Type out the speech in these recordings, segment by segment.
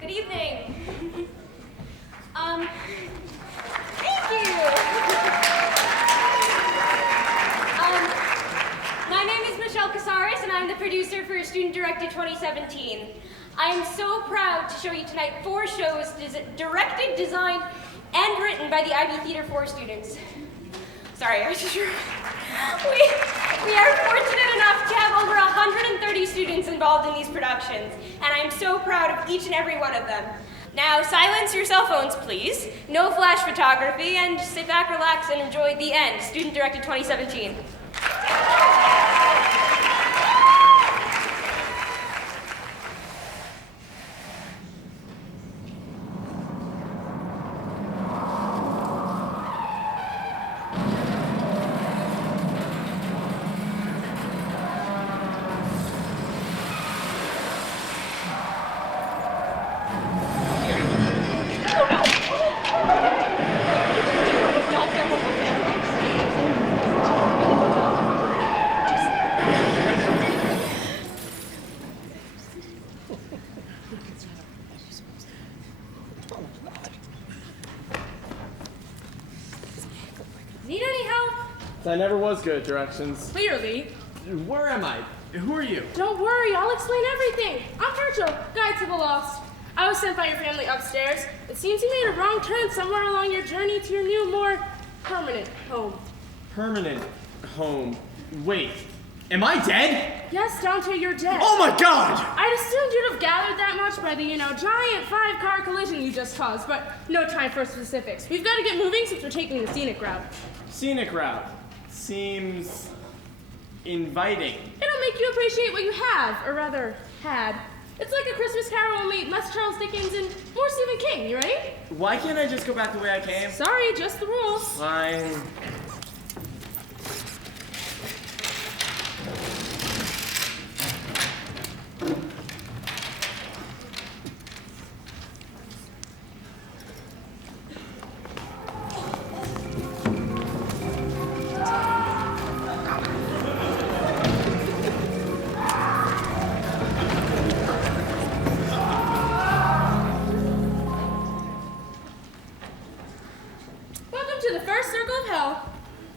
Good evening. Thank you. My name is Michelle Casares, and I'm the producer for Student Directed 2017. I am so proud to show you tonight 4 shows directed, designed, and written by the IB Theater 4 students. Sorry, I was just... We are fortunate enough to have over 130 students involved in these productions, and I am so proud of each and every one of them. Now, silence your cell phones, please. No flash photography, and sit back, relax, and enjoy The End, Student Directed 2017. Need any help? I never was good at directions. Clearly. Where am I? Who are you? Don't worry, I'll explain everything. I'm Churchill, guide to the lost. I was sent by your family upstairs. It seems you made a wrong turn somewhere along your journey to your new, more permanent home. Permanent home. Wait, am I dead? Yes, Dante, you're dead. Oh my god! I'd assumed you'd have gathered that much by the, giant 5-car collision you just caused, but no time for specifics. We've got to get moving since we're taking the scenic route. Scenic route. Seems inviting. It'll make you appreciate what you have, or rather, had. It's like A Christmas Carol, only less Charles Dickens and more Stephen King, you ready? Why can't I just go back the way I came? Sorry, just the rules. Fine.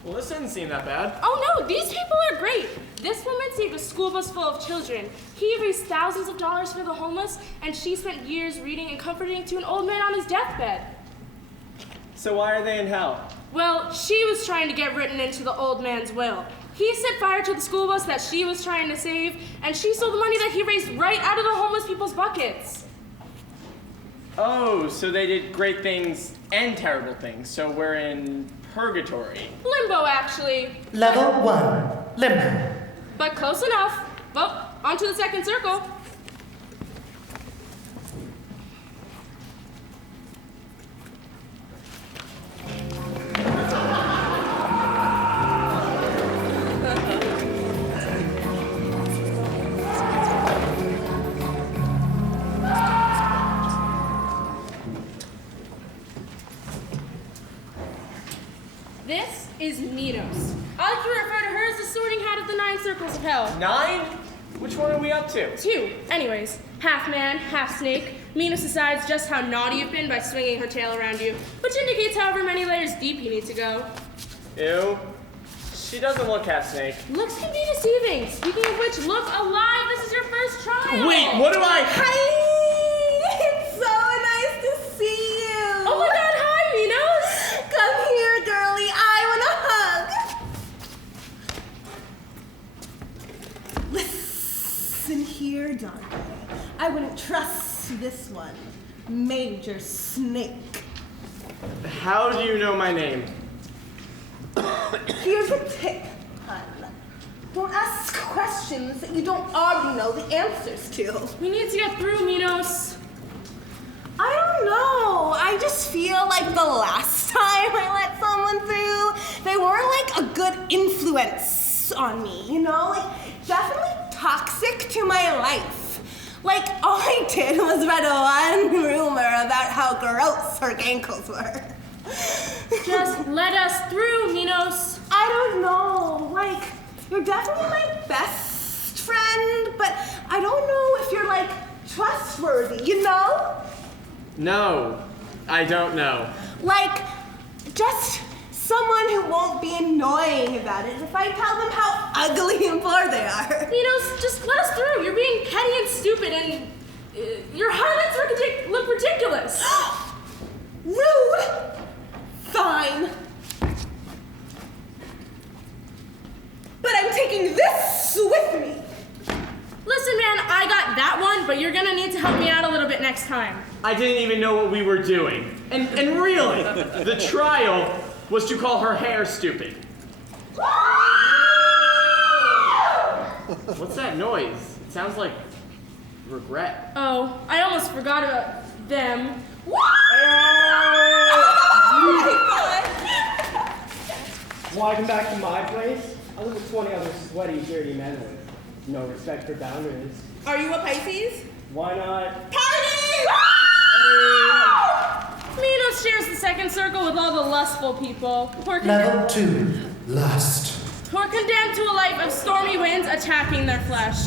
Well, this doesn't seem that bad. Oh no, these people are great. This woman saved a school bus full of children. He raised thousands of dollars for the homeless, and she spent years reading and comforting to an old man on his deathbed. So why are they in hell? Well, she was trying to get written into the old man's will. He set fire to the school bus that she was trying to save, and she stole the money that he raised right out of the homeless people's buckets. Oh, so they did great things and terrible things. So we're in purgatory. Limbo, actually. Level 1, limbo. But close enough. Well, on to the second circle. This is Minos. I like to refer to her as the sorting hat of the 9 circles of hell. 9? Which one are we up to? 2. Anyways, half man, half snake. Minos decides just how naughty you've been by swinging her tail around you, which indicates however many layers deep you need to go. Ew. She doesn't look half snake. Looks can be deceiving. Speaking of which, look alive. This is your first trial. Wait, what do I... Hi! It's so nice to see you! Oh my god, hi, Minos! Come here, girlie. I want a hug. Listen here, Dante. I wouldn't trust this one. Major Snake. How do you know my name? Here's a tip, hun. Don't ask questions that you don't already know the answers to. We need to get through, Minos. I don't know. I just feel like the last time I let someone through, they weren't like a good influence on me, Like, definitely toxic to my life. Like, all I did was read one rumor about how gross her ankles were. Just let us through, Minos. I don't know. Like, you're definitely my best friend, but I don't know if you're, like, trustworthy, No, I don't know. Like, just someone who won't be annoying about it if I tell them how ugly and poor they are. You know, just let us through. You're being petty and stupid, and your highlights look ridiculous. Rude? Fine. But I'm taking this with me. Listen, man, I got that one, but you're gonna need to help me out a little bit next time. I didn't even know what we were doing. And really, the trial was to call her hair stupid. What's that noise? It sounds like regret. Oh, I almost forgot about them. Welcome back to my place. I live with 20 other sweaty, dirty men with no respect for boundaries. Are you a Pisces? Why not? Party! Minos shares the second circle with all the lustful people who are Level 2, lust. condemned to a life of stormy winds attacking their flesh.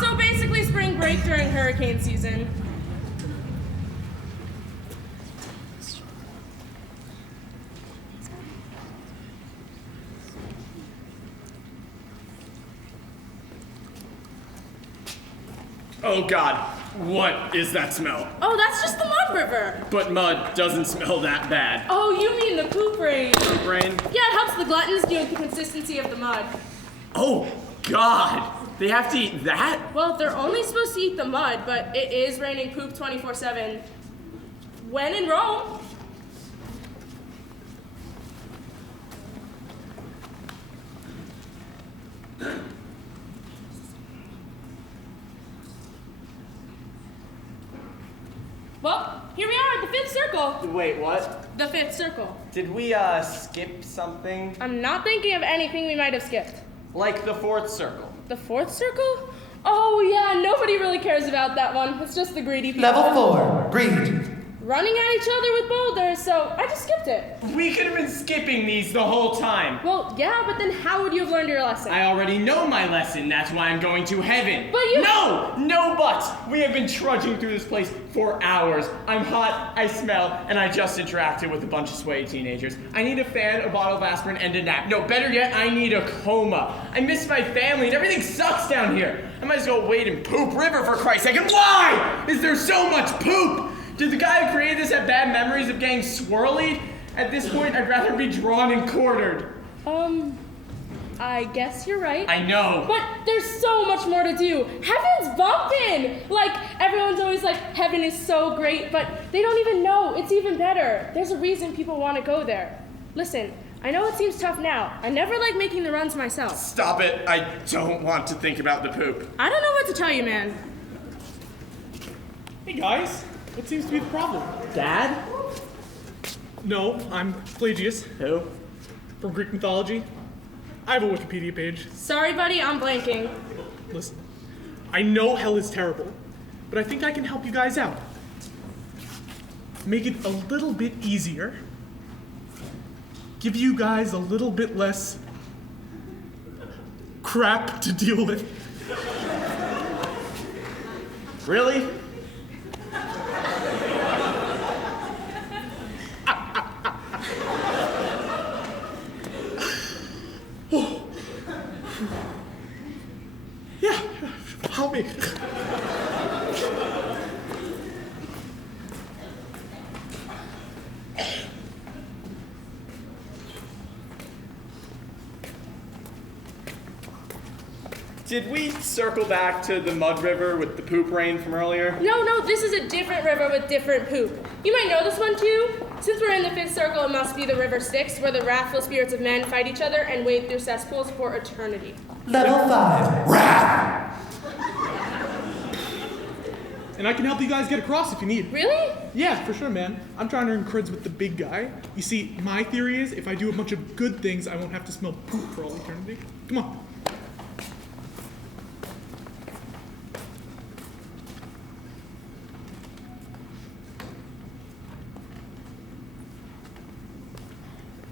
So basically spring break during hurricane season. Oh God, what is that smell? Oh, that's just the mud river. But mud doesn't smell that bad. Oh, you mean the poop rain. Brain? Yeah, it helps the gluttons due to the consistency of the mud. Oh God, they have to eat that? Well, they're only supposed to eat the mud, but it is raining poop 24/7. When in Rome. Well, here we are at the fifth circle. Wait, what? The fifth circle. Did we, skip something? I'm not thinking of anything we might have skipped. Like the fourth circle. The fourth circle? Oh yeah, nobody really cares about that one. It's just the greedy people. Level 4, greed. Running at each other with boulders, so I just skipped it. We could have been skipping these the whole time. Well, yeah, but then how would you have learned your lesson? I already know my lesson. That's why I'm going to heaven. But you- No buts. We have been trudging through this place for hours. I'm hot, I smell, and I just interacted with a bunch of sweaty teenagers. I need a fan, a bottle of aspirin, and a nap. No, better yet, I need a coma. I miss my family, and everything sucks down here. I might as well wade in Poop River for Christ's sake. And why is there so much poop? Did the guy who created this have bad memories of getting swirlied? At this point, I'd rather be drawn and quartered. I guess you're right. I know. But there's so much more to do. Heaven's bumpin'! Like, everyone's always like, heaven is so great, but they don't even know it's even better. There's a reason people want to go there. Listen, I know it seems tough now. I never like making the runs myself. Stop it. I don't want to think about the poop. I don't know what to tell you, man. Hey guys, what seems to be the problem? Dad? No, I'm Pelagius Who? from Greek mythology. I have a Wikipedia page. Sorry, buddy, I'm blanking. Listen, I know hell is terrible, but I think I can help you guys out. Make it a little bit easier. Give you guys a little bit less crap to deal with. Really? Yeah, help me. Did we circle back to the mud river with the poop rain from earlier? No, this is a different river with different poop. You might know this one too. Since we're in the fifth circle, it must be the river Styx, where the wrathful spirits of men fight each other and wade through cesspools for eternity. Level 5, wrath. And I can help you guys get across if you need. Really? Yeah, for sure, man. I'm trying to earn creds with the big guy. You see, my theory is if I do a bunch of good things, I won't have to smell poop for all eternity. Come on.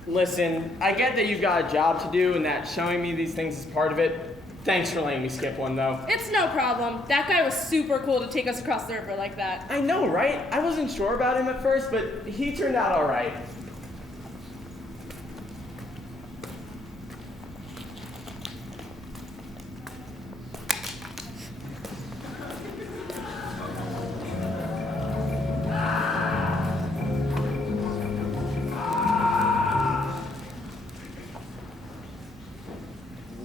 Listen, I get that you've got a job to do and that showing me these things is part of it, Thanks for letting me skip one, though. It's no problem. That guy was super cool to take us across the river like that. I know, right? I wasn't sure about him at first, but he turned out all right.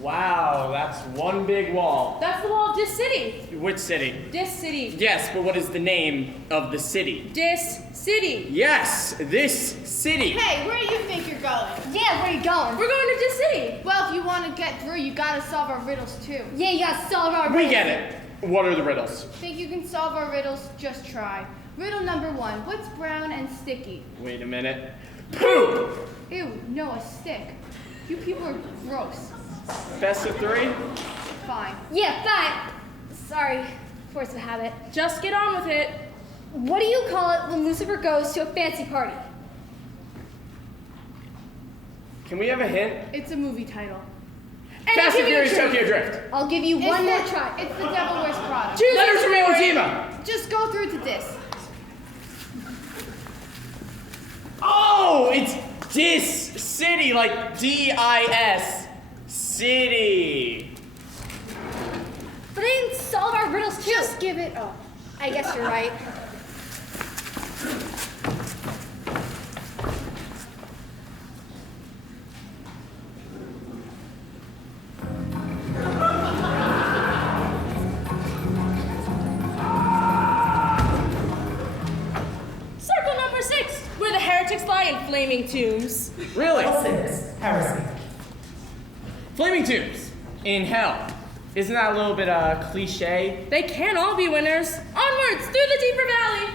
Wow, that's one big wall. That's the wall of this city. Which city? This city. Yes, but what is the name of the city? This city. Yes, this city. Hey, where do you think you're going? Yeah, where you going? We're going to this city. Well, if you want to get through, you gotta solve our riddles too. Yeah, you gotta solve our We riddle. get it. What are the riddles? Think you can solve our riddles? Just try. Riddle number 1. What's brown and sticky? Wait a minute. Poop! Ew, no, a stick. You people are gross. Best of 3? Fine. Yeah, fine. Sorry, force of habit. Just get on with it. What do you call it when Lucifer goes to a fancy party? Can we have a hint? It's a movie title. And Fast and give me a Furious drink. Tokyo Drift. I'll give you one more It's try. It's the Devil Wears Prada. Choose Letters from Iwo category. Jima. Just go through to this. Oh, it's this city, like D-I-S. City. But I didn't solve our riddles too. Just give it up. I guess you're right. Circle number 6, where the heretics lie in flaming tombs. Really? Level 6. Heresy. Flaming tombs. In hell. Isn't that a little bit cliche? They can't all be winners. Onwards, through the deeper valley.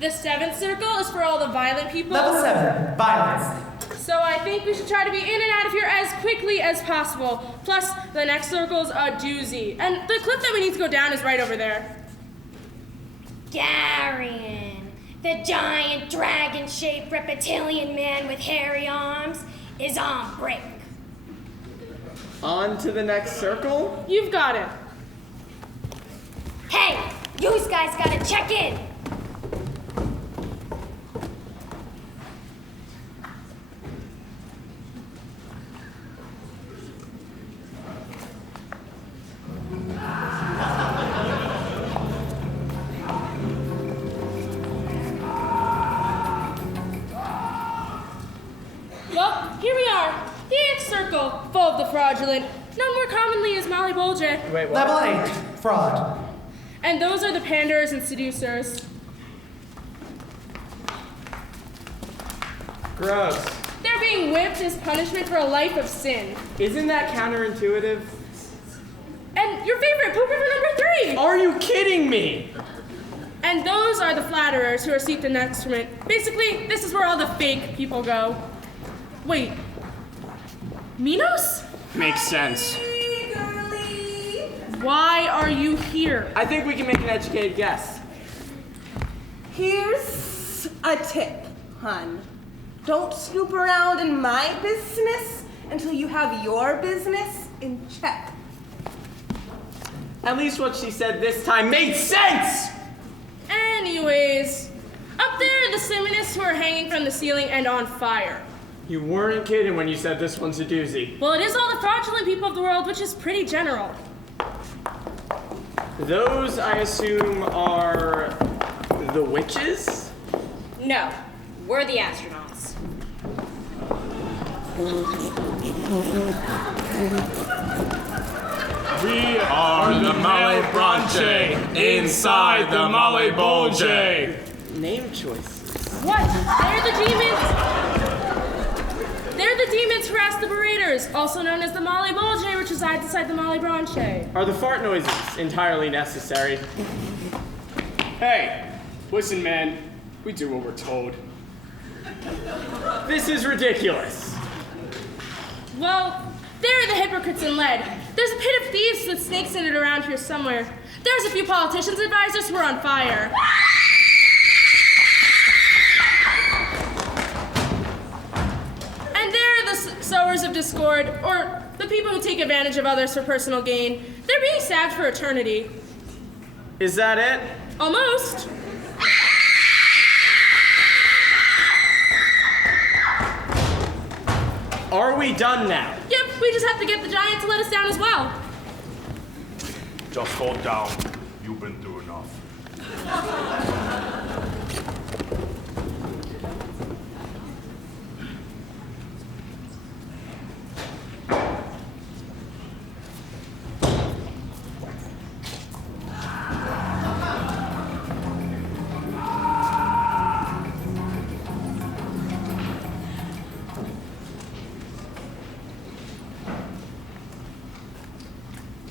The 7th circle is for all the violent people. Level 7. Violence. So I think we should try to be in and out of here as quickly as possible. Plus, the next circle's a doozy. And the cliff that we need to go down is right over there. Darian, the giant dragon-shaped reptilian man with hairy arms, is on break. On to the next circle? You've got it. Hey, you guys gotta check in. Well, here we are. The 8th circle, full of the fraudulent, known more commonly as Molly Bolje. Wait, what? Level 8. Fraud. And those are the panders and seducers. Gross. They're being whipped as punishment for a life of sin. Isn't that counterintuitive? And your favorite, poop river number 3. Are you kidding me? And those are the flatterers who are steeped in excrement. Basically, this is where all the fake people go. Wait. Minos? Makes sense. Why are you here? I think we can make an educated guess. Here's a tip, hun. Don't snoop around in my business until you have your business in check. At least what she said this time made sense! Anyways, up there are the Simonists who are hanging from the ceiling and on fire. You weren't kidding when you said this one's a doozy. Well, it is all the fraudulent people of the world, which is pretty general. Those, I assume, are the witches? No, we're the astronauts. We are the Male Bronche inside the Male Bolge. Name choices. What? They're the demons. They're the demons who harass the Berators, also known as the Molly Bolge, which resides inside the Molly Bronche. Are the fart noises entirely necessary? Hey, listen, man. We do what we're told. This is ridiculous. Well, they're the hypocrites in lead. There's a pit of thieves with snakes in it around here somewhere. There's a few politicians' advisors who are on fire. And there are the sowers of discord, or the people who take advantage of others for personal gain. They're being stabbed for eternity. Is that it? Almost. Are we done now? Yep, we just have to get the giant to let us down as well. Just hold down. You've been through enough.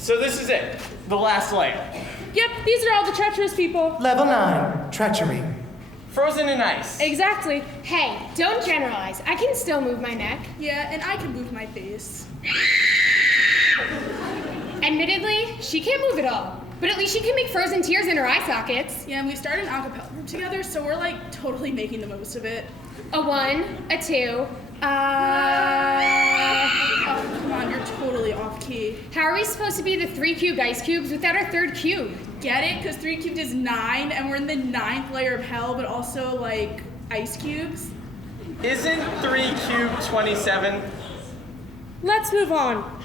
So this is it, the last layer. Yep, these are all the treacherous people. Level 9, treachery. Frozen in ice. Exactly. Hey, don't generalize. I can still move my neck. Yeah, and I can move my face. Admittedly, she can't move at all. But at least she can make frozen tears in her eye sockets. Yeah, and we started an a cappella group together, so we're like totally making the most of it. A 1, a 2, Oh, come on, you're totally off key. How are we supposed to be the 3 cubed ice cubes without our 3rd cube? Get it? Because 3 cubed is 9, and we're in the 9th layer of hell, but also, like, ice cubes. Isn't 3 cubed 27? Let's move on.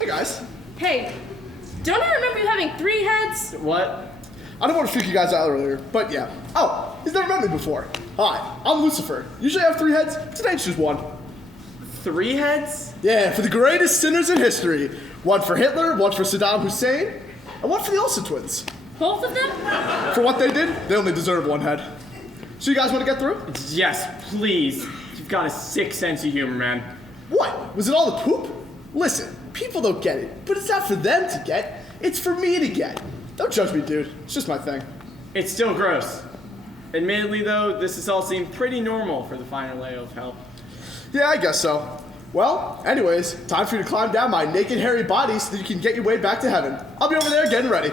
Hey guys. Hey, don't I remember you having 3 heads? What? I didn't want to freak you guys out earlier, but yeah. Oh, he's never met me before. Hi, I'm Lucifer. Usually I have 3 heads, today it's just 1. 3 heads? Yeah, for the greatest sinners in history. 1 for Hitler, 1 for Saddam Hussein, and 1 for the Olsen twins. Both of them? For what they did, they only deserve 1 head. So you guys want to get through? Yes, please. You've got a sick sense of humor, man. What? Was it all the poop? Listen, people don't get it, but it's not for them to get. It's for me to get. Don't judge me, dude. It's just my thing. It's still gross. Admittedly, though, this has all seemed pretty normal for the final layer of hell. Yeah, I guess so. Well, anyways, time for you to climb down my naked, hairy body so that you can get your way back to heaven. I'll be over there getting ready.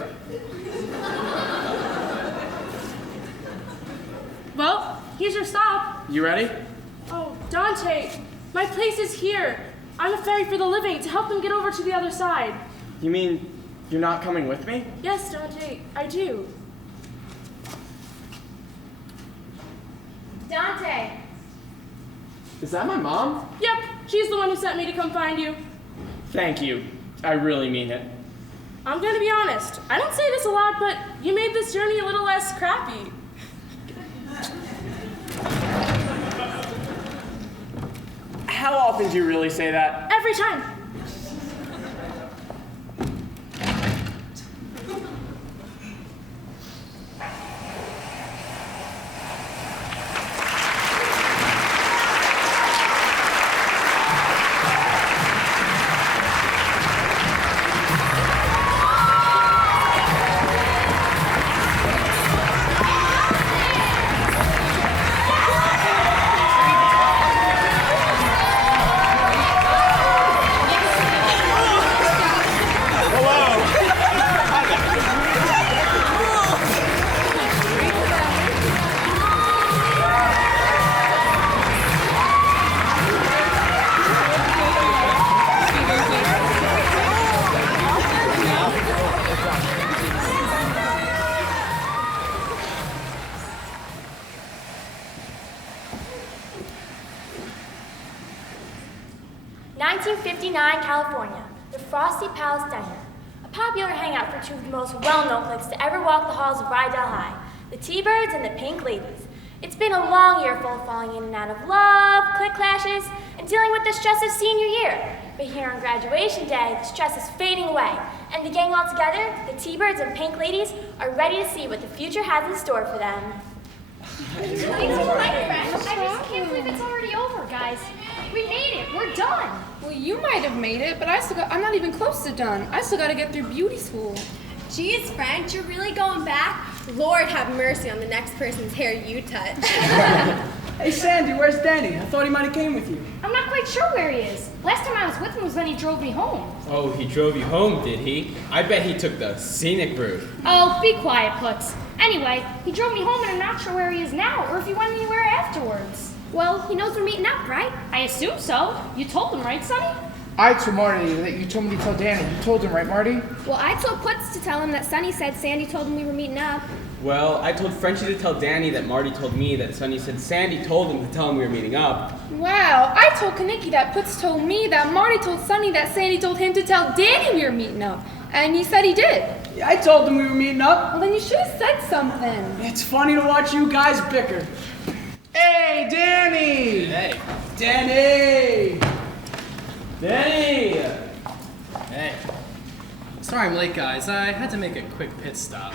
Well, here's your stop. You ready? Oh, Dante, my place is here. I'm a fairy for the living to help them get over to the other side. You mean you're not coming with me? Yes, Dante, I do. Dante! Is that my mom? Yep, she's the one who sent me to come find you. Thank you. I really mean it. I'm gonna be honest. I don't say this a lot, but you made this journey a little less crappy. How often do you really say that? Every time. California, the Frosty Palace Diner, a popular hangout for 2 of the most well-known flicks to ever walk the halls of Rydell High, the T-Birds and the Pink Ladies. It's been a long year full of falling in and out of love, clique clashes, and dealing with the stress of senior year. But here on graduation day, the stress is fading away, and the gang all together, the T-Birds and Pink Ladies, are ready to see what the future has in store for them. It's all right, French. I just can't believe it's already over, guys. We made it. We're done. Well, you might have made it, but I'm not even close to done. I still got to get through beauty school. Geez, French, you're really going back? Lord have mercy on the next person's hair you touch. Hey, Sandy, where's Danny? I thought he might have came with you. I'm not quite sure where he is. Last time I was with him was when he drove me home. Oh, he drove you home, did he? I bet he took the scenic route. Oh, be quiet, Putz. Anyway, he drove me home and I'm not sure where he is now or if he went anywhere afterwards. Well, he knows we're meeting up, right? I assume so. You told him, right, Sonny? I told Marty that you told me to tell Danny. You told him, right, Marty? Well, I told Putz to tell him that Sonny said Sandy told him we were meeting up. Well, I told Frenchie to tell Danny that Marty told me that Sonny said Sandy told him to tell him we were meeting up. Wow, I told Kaneki that Putz told me that Marty told Sonny that Sandy told him to tell Danny we were meeting up. And he said he did. Yeah, I told him we were meeting up. Well, then you should have said something. It's funny to watch you guys bicker. Hey, Danny! Hey. Danny! Danny! Hey. Sorry I'm late, guys. I had to make a quick pit stop.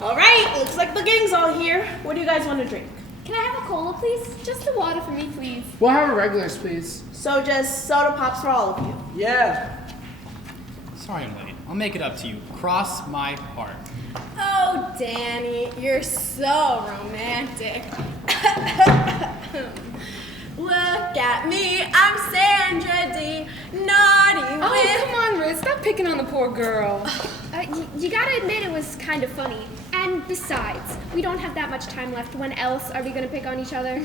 All right, looks like the gang's all here. What do you guys want to drink? Can I have a cola, please? Just a water for me, please. We'll have a regulars, please. So just soda pops for all of you. Yeah. Sorry I'm late. I'll make it up to you. Cross my heart. Oh, Danny, you're so romantic. Look at me, I'm Sandra D. Naughty with... Oh, come on, Riz. Stop picking on the poor girl. You gotta admit it was kind of funny. And besides, we don't have that much time left. When else are we gonna pick on each other?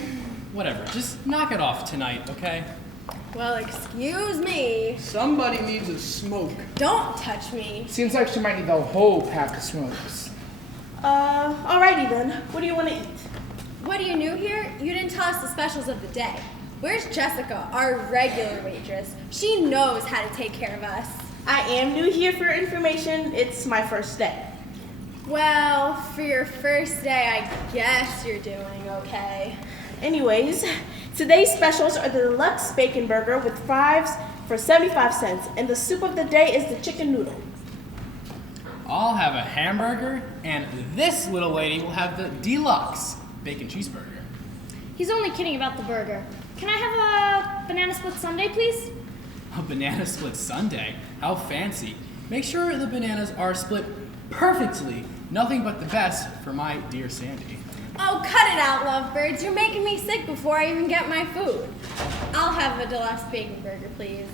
Whatever. Just knock it off tonight, okay? Well, excuse me. Somebody needs a smoke. Don't touch me. Seems like she might need the whole pack of smokes. Alrighty then. What do you want to eat? What are you new here? You didn't tell us the specials of the day. Where's Jessica, our regular waitress? She knows how to take care of us. I am new here for information. It's my first day. Well, for your first day, I guess you're doing okay. Anyways, today's specials are the deluxe bacon burger with fries for 75 cents, and the soup of the day is the chicken noodle. I'll have a hamburger, and this little lady will have the deluxe bacon cheeseburger. He's only kidding about the burger. Can I have a banana split sundae, please? A banana split sundae? How fancy. Make sure the bananas are split perfectly. Nothing but the best for my dear Sandy. Oh, cut it out, lovebirds. You're making me sick before I even get my food. I'll have a deluxe bacon burger, please.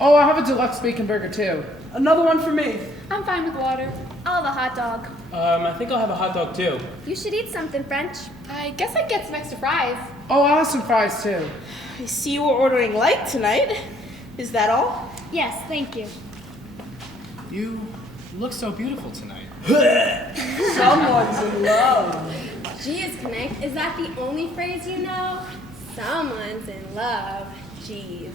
Oh, I'll have a deluxe bacon burger too. Another one for me. I'm fine with water. I'll have a hot dog. I think I'll have a hot dog too. You should eat something, French. I guess I'd get some extra fries. Oh, I'll have some fries too. I see you were ordering light tonight. Is that all? Yes, thank you. You look so beautiful tonight. Someone's in love. Geez, Connect, is that the only phrase you know? Someone's in love. Jeez.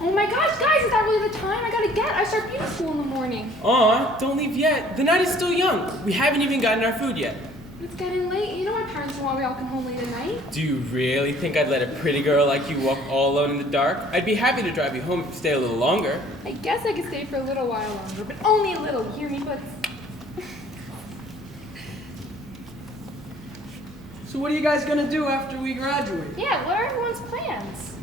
Oh my gosh, guys, is that really the time I gotta get? I start beauty school in the morning. Aw, don't leave yet. The night is still young. We haven't even gotten our food yet. It's getting late. You know my parents don't want me all come home late at night. Do you really think I'd let a pretty girl like you walk all alone in the dark? I'd be happy to drive you home if you stay a little longer. I guess I could stay for a little while longer, but only a little. You hear me, Putz? So what are you guys gonna do after we graduate? Yeah, what are everyone's plans?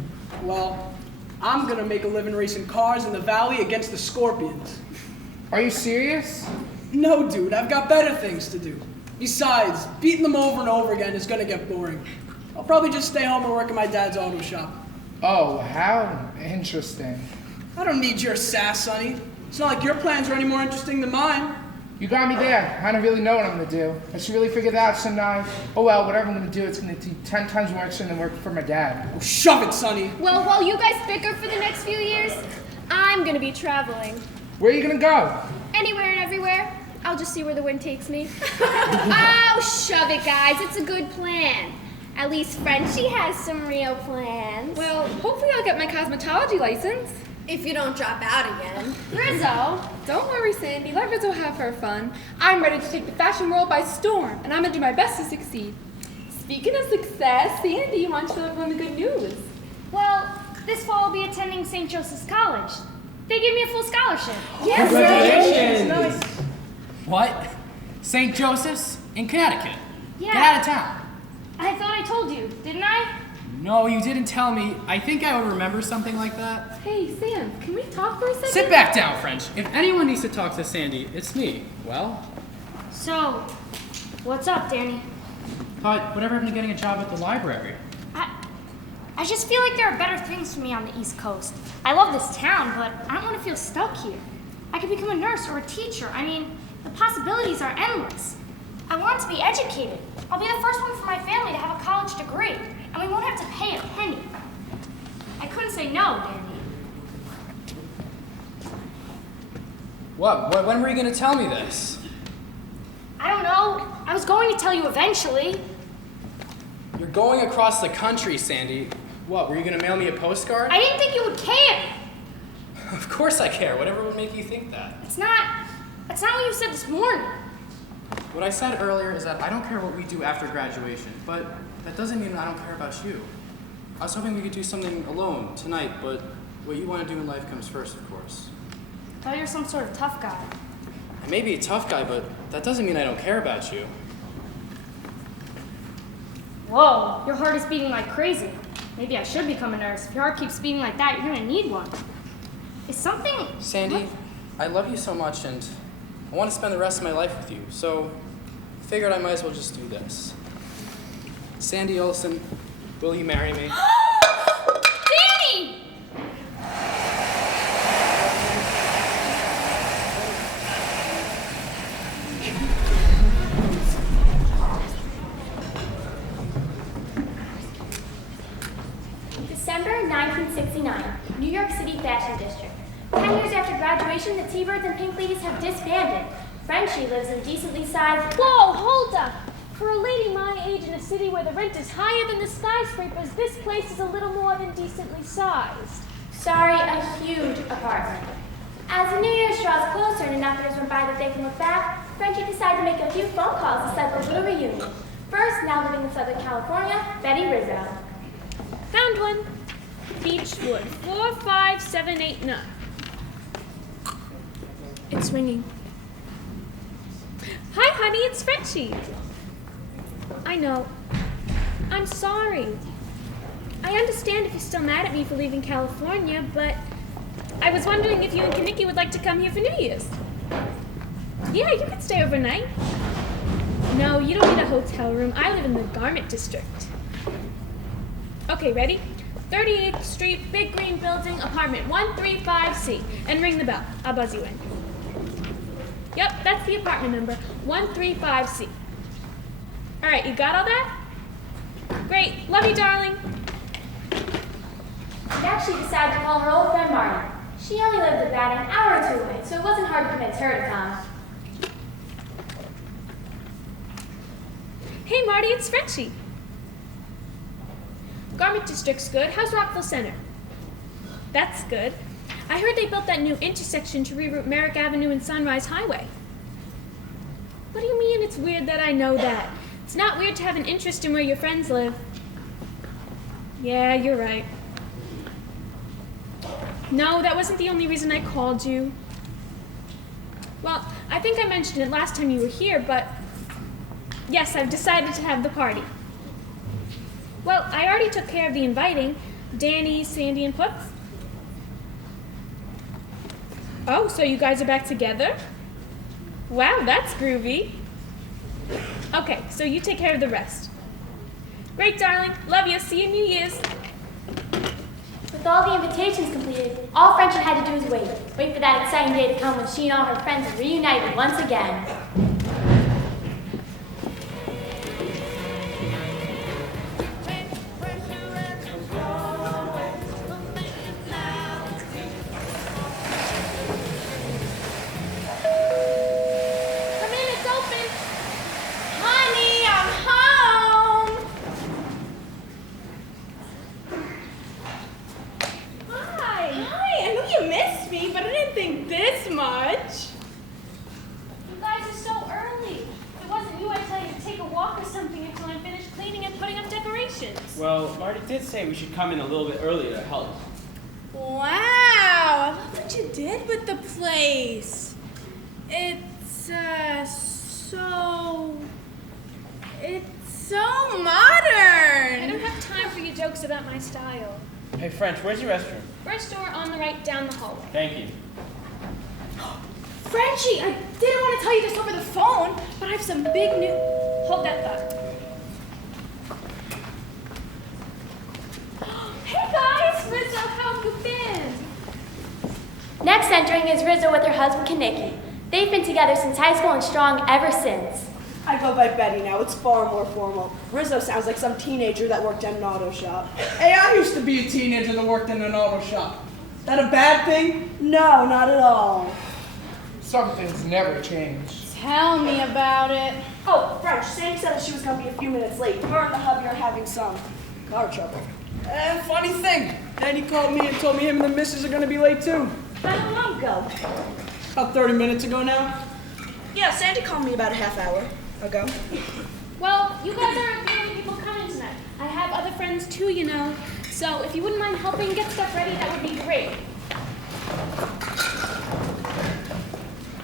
Well, I'm gonna make a living racing cars in the valley against the Scorpions. Are you serious? No, dude, I've got better things to do. Besides, beating them over and over again is gonna get boring. I'll probably just stay home and work at my dad's auto shop. Oh, how interesting. I don't need your sass, Sonny. It's not like your plans are any more interesting than mine. You got me there. I don't really know what I'm gonna do. I should really figure that out, shouldn't I? Oh well, whatever I'm gonna do, it's gonna take 10 times more action than work for my dad. Oh, shove it, Sonny. Well, while you guys bicker for the next few years, I'm gonna be traveling. Where are you gonna go? Anywhere and everywhere. I'll just see where the wind takes me. Oh, shove it, guys. It's a good plan. At least Frenchie has some real plans. Well, hopefully I'll get my cosmetology license. If you don't drop out again. Rizzo! Don't worry, Sandy. Let Rizzo have her fun. I'm ready to take the fashion world by storm, and I'm gonna do my best to succeed. Speaking of success, Sandy, why don't you let everyone the good news? Well, this fall I'll be attending St. Joseph's College. They gave me a full scholarship. Congratulations! What? St. Joseph's in Connecticut? Yeah. Get out of town. I thought I told you, didn't I? No, you didn't tell me. I think I would remember something like that. Hey, Sam, can we talk for a second? Sit back down, French. If anyone needs to talk to Sandy, it's me. Well, So, what's up, Danny? thought whatever happened to getting a job at the library? I just feel like there are better things for me on the East Coast. I love this town, but I don't want to feel stuck here. I could become a nurse or a teacher. I mean, the possibilities are endless. I want to be educated. I'll be the first one from my family to have a college degree, and we won't have to pay a penny. I couldn't say no, Danny. What? When were you going to tell me this? I don't know. I was going to tell you eventually. You're going across the country, Sandy. What, were you going to mail me a postcard? I didn't think you would care. Of course I care. Whatever would make you think that. That's not what you said this morning. What I said earlier is that I don't care what we do after graduation, but that doesn't mean I don't care about you. I was hoping we could do something alone tonight, but what you want to do in life comes first, of course. I thought you were some sort of tough guy. I may be a tough guy, but that doesn't mean I don't care about you. Whoa, your heart is beating like crazy. Maybe I should become a nurse. If your heart keeps beating like that, you're gonna need one. Is something... Sandy, I love you so much, and I want to spend the rest of my life with you, so I figured I might as well just do this. Sandy Olson, will you marry me? Danny! December 1969, New York City Fashion District. 10 years after graduation, the T-Birds and Pink Ladies have disbanded. Frenchie lives in decently sized... Whoa, hold up! For a lady my age in a city where the rent is higher than the skyscrapers, this place is a little more than decently sized. Sorry, a huge apartment. As the New Year's draws closer and enough years went by that they can look back, Frenchie decided to make a few phone calls to settle a little reunion. First, now living in Southern California, Betty Rizzo. Found one. Beechwood, 45789. It's ringing. Hi, honey, it's Frenchie. I know. I'm sorry. I understand if you're still mad at me for leaving California, but I was wondering if you and Kaniki would like to come here for New Year's. Yeah, you could stay overnight. No, you don't need a hotel room. I live in the garment district. Okay, ready? 38th Street, big green building, apartment 135C. And ring the bell. I'll buzz you in. Yep, that's the apartment number, 135C. All right, you got all that? Great, love you, darling. She actually decided to call her old friend Marty. She only lived about an hour or two away, so it wasn't hard to convince her to come. Hey, Marty, it's Frenchie. Garment district's good. How's Rockville Center? That's good. I heard they built that new intersection to reroute Merrick Avenue and Sunrise Highway. What do you mean it's weird that I know that? It's not weird to have an interest in where your friends live. Yeah, you're right. No, that wasn't the only reason I called you. Well, I think I mentioned it last time you were here, but yes, I've decided to have the party. Well, I already took care of the inviting. Danny, Sandy, and Puts. Oh, so you guys are back together? Wow, that's groovy. Okay, so you take care of the rest. Great, darling. Love you. See you New Year's. With all the invitations completed, all Frenchie had to do was wait. Wait for that exciting day to come when she and all her friends are reunited once again. Well, Marty did say we should come in a little bit earlier to help. Wow, I love what you did with the place. It's, so It's so modern. I don't have time for your jokes about my style. Hey, French, where's your restroom? First door on the right down the hallway. Thank you. Frenchie, I didn't want to tell you this over the phone, but I have some big news. Hold that thought. Hey guys, Rizzo, how have you been? Next entering is Rizzo with her husband Kaneki. They've been together since high school and strong ever since. I go by Betty now. It's far more formal. Rizzo sounds like some teenager that worked at an auto shop. Hey, I used to be a teenager that worked in an auto shop. That a bad thing? No, not at all. Some things never change. Tell me about it. Oh, French, Sandy said that she was going to be a few minutes late. Her and the hubby are having some car trouble. Funny thing. Danny called me and told me him and the missus are going to be late too. How long ago? About 30 minutes ago now. Yeah, Sandy called me about a half hour ago. Well, you guys aren't the only people coming tonight. I have other friends too, you know. So if you wouldn't mind helping get stuff ready, that would be great.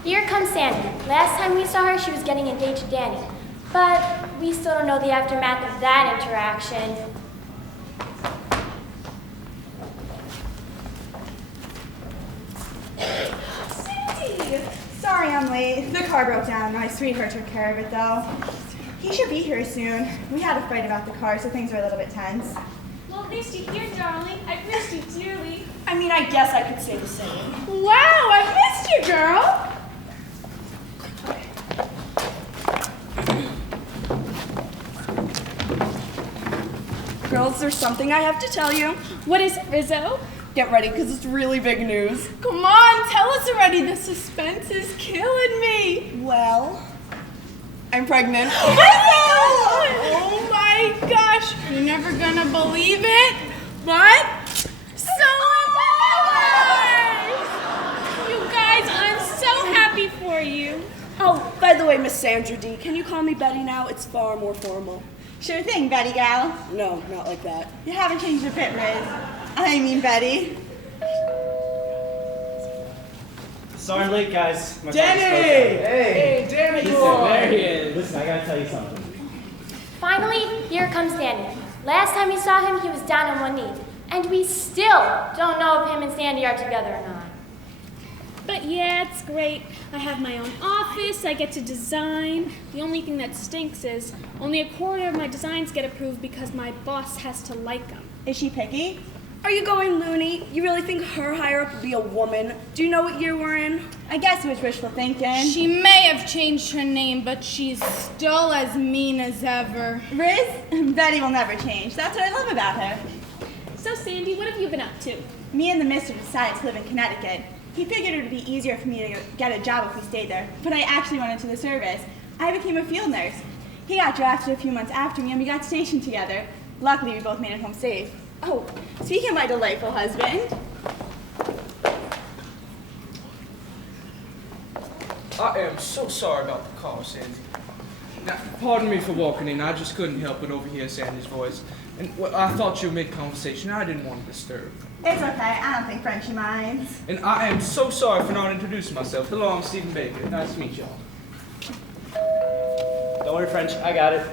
Here comes Sandy. Last time we saw her, she was getting engaged to Danny. But we still don't know the aftermath of that interaction. Sandy! Sorry I'm late. The car broke down. My sweetheart took care of it, though. He should be here soon. We had a fight about the car, so things are a little bit tense. Well, at least you're here, darling. I've missed you dearly. I mean, I guess I could say the same. Wow, I missed you, girl. Girls, there's something I have to tell you. What is it, Rizzo? Get ready, because it's really big news. Come on, tell us already. The suspense is killing me. Well, I'm pregnant. Oh my gosh. You're never gonna believe it, but so am I. You guys, I'm so happy for you. Oh, by the way, Miss Sandra D, can you call me Betty now? It's far more formal. Sure thing, Betty gal. No, not like that. You haven't changed a bit, Riz. I mean, Betty. Sorry I'm late, guys. My Danny! Hey, Danny Listen, boy! there he is. Listen, I gotta tell you something. Finally, here comes Danny. Last time we saw him, he was down on one knee. And we still don't know if him and Sandy are together or not. But yeah, it's great. I have my own office, I get to design. The only thing that stinks is only a quarter of my designs get approved because my boss has to like them. Is she picky? Are you going loony? You really think her higher up would be a woman? Do you know what year we're in? I guess it was wishful thinking. She may have changed her name, but she's still as mean as ever. Riz, Betty will never change. That's what I love about her. So Sandy, what have you been up to? Me and the mister decided to live in Connecticut. He figured it would be easier for me to get a job if we stayed there, but I actually went into the service. I became a field nurse. He got drafted a few months after me and we got stationed together. Luckily, we both made it home safe. Oh, speaking of my delightful husband. I am so sorry about the call, Sandy. Now, pardon me for walking in. I just couldn't help but overhear Sandy's voice. And well, I thought you were mid-conversation. I didn't want to disturb. It's okay. I don't think Frenchie minds. And I am so sorry for not introducing myself. Hello, I'm Stephen Baker. Nice to meet y'all. Don't worry, French. I got it.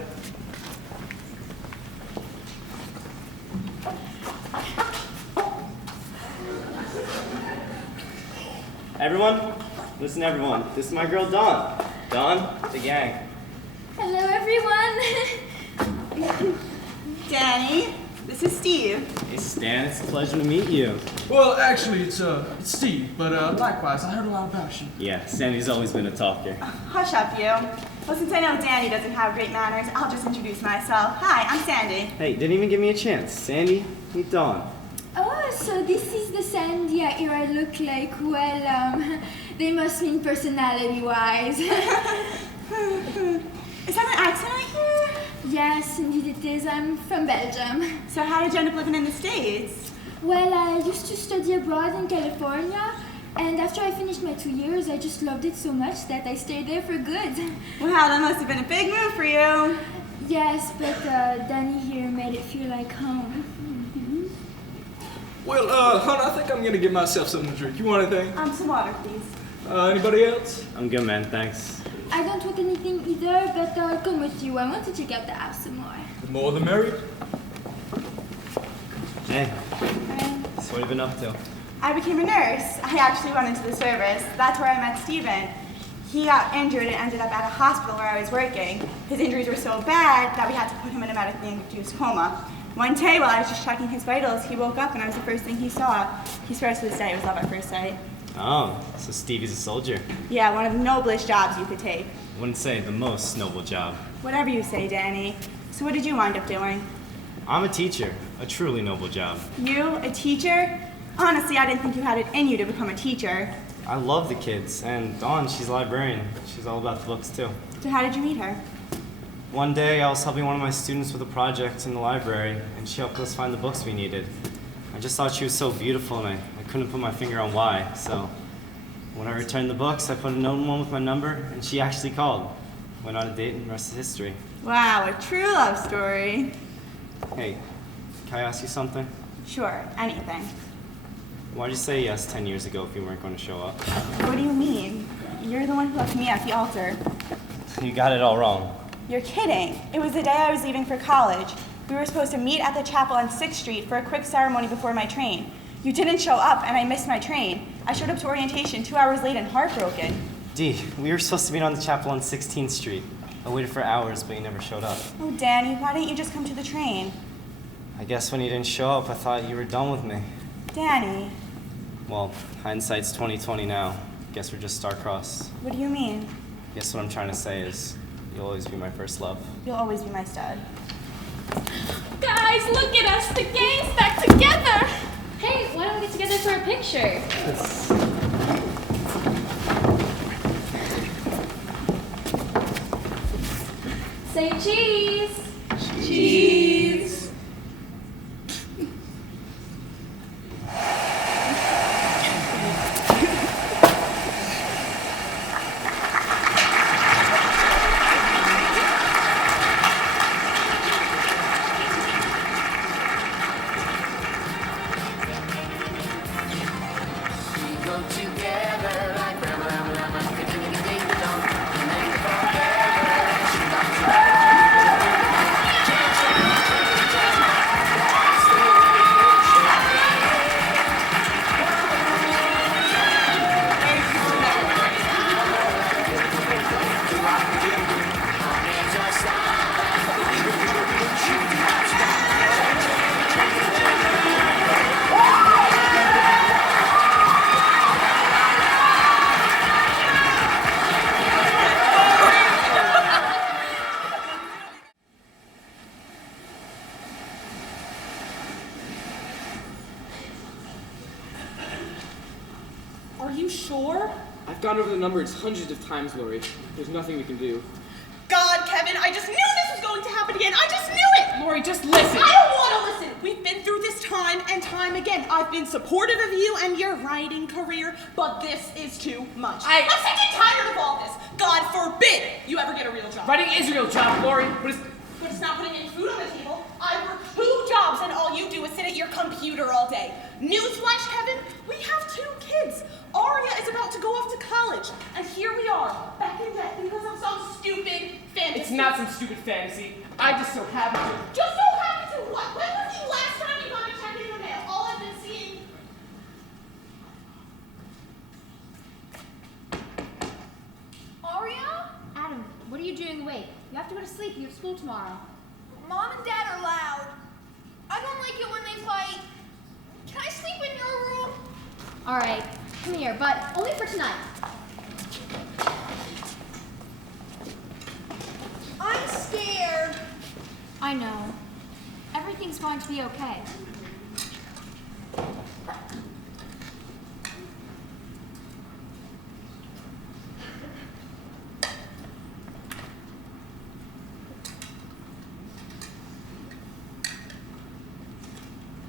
Everyone, listen everyone. This is my girl, Dawn. Dawn, the gang. Hello, everyone. Danny, this is Steve. Hey, Stan, it's a pleasure to meet you. Well, actually, it's Steve, but likewise, I heard a lot about you. Yeah, Sandy's always been a talker. Hush up, you. Well, since I know Danny doesn't have great manners, I'll just introduce myself. Hi, I'm Sandy. Hey, didn't even give me a chance. Sandy, meet Dawn. Oh, so this is the Sandy I look like. Well, they must mean personality-wise. Is that an accent I hear? Yes, indeed it is. I'm from Belgium. So how did you end up living in the States? Well, I used to study abroad in California, and after I finished my 2 years, I just loved it so much that I stayed there for good. Wow, that must have been a big move for you. Yes, but Danny here made it feel like home. Well, hon, I think I'm gonna get myself something to drink. You want anything? Some water, please. Anybody else? I'm good, man. Thanks. I don't want anything either, but I'll come with you. I want to check out the house some more. The more the merrier. Hey. So what have you been up to? I became a nurse. I actually went into the service. That's where I met Steven. He got injured and ended up at a hospital where I was working. His injuries were so bad that we had to put him in a medically induced coma. One day while I was just checking his vitals, he woke up and I was the first thing he saw. He swears to this day it was love at first sight. Oh, so Stevie's a soldier. Yeah, one of the noblest jobs you could take. Wouldn't say the most noble job. Whatever you say, Danny. So what did you wind up doing? I'm a teacher, a truly noble job. You, a teacher? Honestly, I didn't think you had it in you to become a teacher. I love the kids, and Dawn, she's a librarian. She's all about the books too. So how did you meet her? One day I was helping one of my students with a project in the library, and she helped us find the books we needed. I just thought she was so beautiful, and I couldn't put my finger on why, so when I returned the books, I put a note in one with my number, and she actually called. Went on a date, and the rest is history. Wow, a true love story. Hey, can I ask you something? Sure, anything. Why'd you say yes 10 years ago if you weren't going to show up? What do you mean? You're the one who left me at the altar. You got it all wrong. You're kidding. It was the day I was leaving for college. We were supposed to meet at the chapel on 6th Street for a quick ceremony before my train. You didn't show up and I missed my train. I showed up to orientation 2 hours late and heartbroken. Dee, we were supposed to meet on the chapel on 16th Street. I waited for hours, but you never showed up. Oh, Danny, why didn't you just come to the train? I guess when you didn't show up, I thought you were done with me. Danny. Well, hindsight's 20/20 now. Guess we're just star-crossed. What do you mean? Guess what I'm trying to say is, you'll always be my first love. You'll always be my stud. Guys, look at us. The gang's back together. Hey, why don't we get together for a picture? Say cheese. Cheese. Are you sure? I've gone over the numbers hundreds of times, Lori. There's nothing we can do. God, Kevin, I just knew this was going to happen again. I just knew it. Lori, just listen. I don't want to listen. We've been through this time and time again. I've been supportive of you and your writing career, but this is too much. I'm sick and tired of all this. God forbid you ever get a real job. Writing is a real job, Lori, But it's not putting any food on the table. I work 2 jobs and all you do is sit at your computer all day. Newsflash, Kevin, we have 2 kids. Aria is about to go off to college, and here we are, back in debt because of some stupid fantasy. It's not some stupid fantasy. I just so happen to. Just so happen to what? When was the last time you got a check in the mail? All I've been seeing. Aria? Adam, what are you doing awake? You have to go to sleep. You have school tomorrow. Mom and Dad are loud. I don't like it when they fight. Can I sleep in your room? All right, come here, but only for tonight. I'm scared. I know. Everything's going to be okay.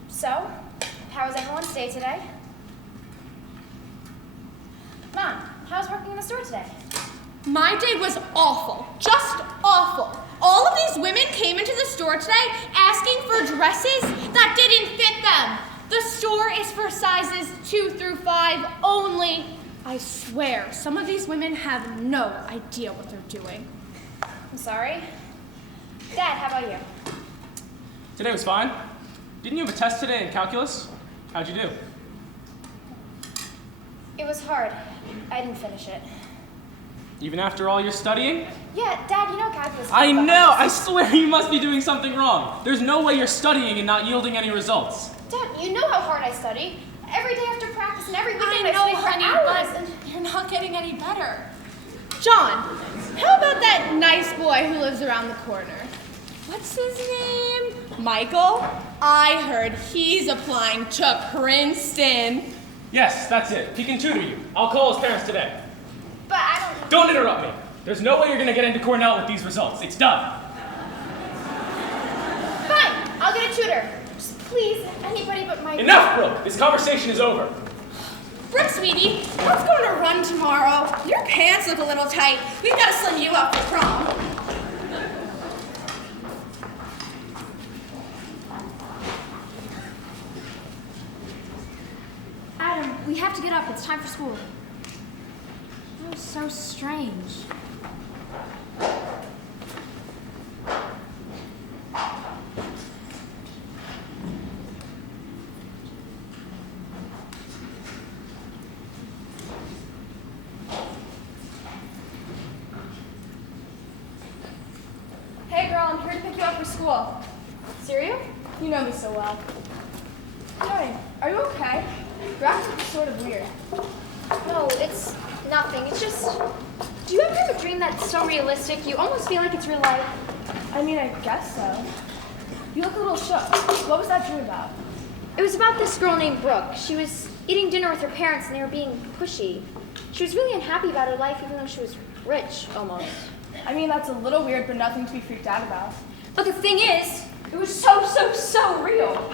So, how was everyone's day today? Mom, how's working in the store today? My day was awful. Just awful. All of these women came into the store today asking for dresses that didn't fit them. The store is for sizes 2 through 5 only. I swear, some of these women have no idea what they're doing. I'm sorry. Dad, how about you? Today was fine. Didn't you have a test today in calculus? How'd you do? It was hard. I didn't finish it. Even after all your studying? Yeah, Dad, you know calculus. I know! I swear you must be doing something wrong. There's no way you're studying and not yielding any results. Dad, you know how hard I study. Every day after practice and every weekend I know, study for honey, hours. but you're not getting any better. John, how about that nice boy who lives around the corner? What's his name? Michael? I heard he's applying to Princeton. Yes, that's it. He can tutor you. I'll call his parents today. But I Don't interrupt me. There's no way you're gonna get into Cornell with these results. It's done. Fine, I'll get a tutor. Just please, anybody but my... Enough, Brooke. This conversation is over. Brooke, sweetie, let's go on a run tomorrow. Your pants look a little tight. We've got to slim you up for prom. Adam, we have to get up. It's time for school. That was so strange. Hey girl, I'm here to pick you up for school. Cereal? You know me so well. Hey, are you okay? Your accent is sort of weird. No, it's nothing. It's just... Do you ever have a dream that's so realistic you almost feel like it's real life? I mean, I guess so. You look a little shook. What was that dream about? It was about this girl named Brooke. She was eating dinner with her parents and they were being pushy. She was really unhappy about her life even though she was rich, almost. I mean, that's a little weird, but nothing to be freaked out about. But the thing is, it was so real.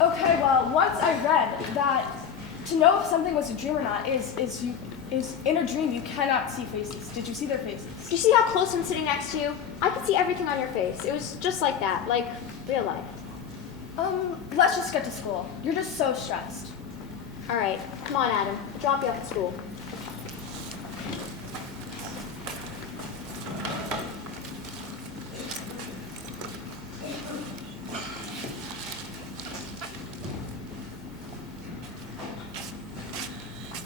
Okay, well, once I read that to know if something was a dream or not is in a dream you cannot see faces. Did you see their faces? Do you see how close I'm sitting next to you? I could see everything on your face. It was just like that, like real life. Let's just get to school. You're just so stressed. All right, come on, Adam. I'll drop you off at school.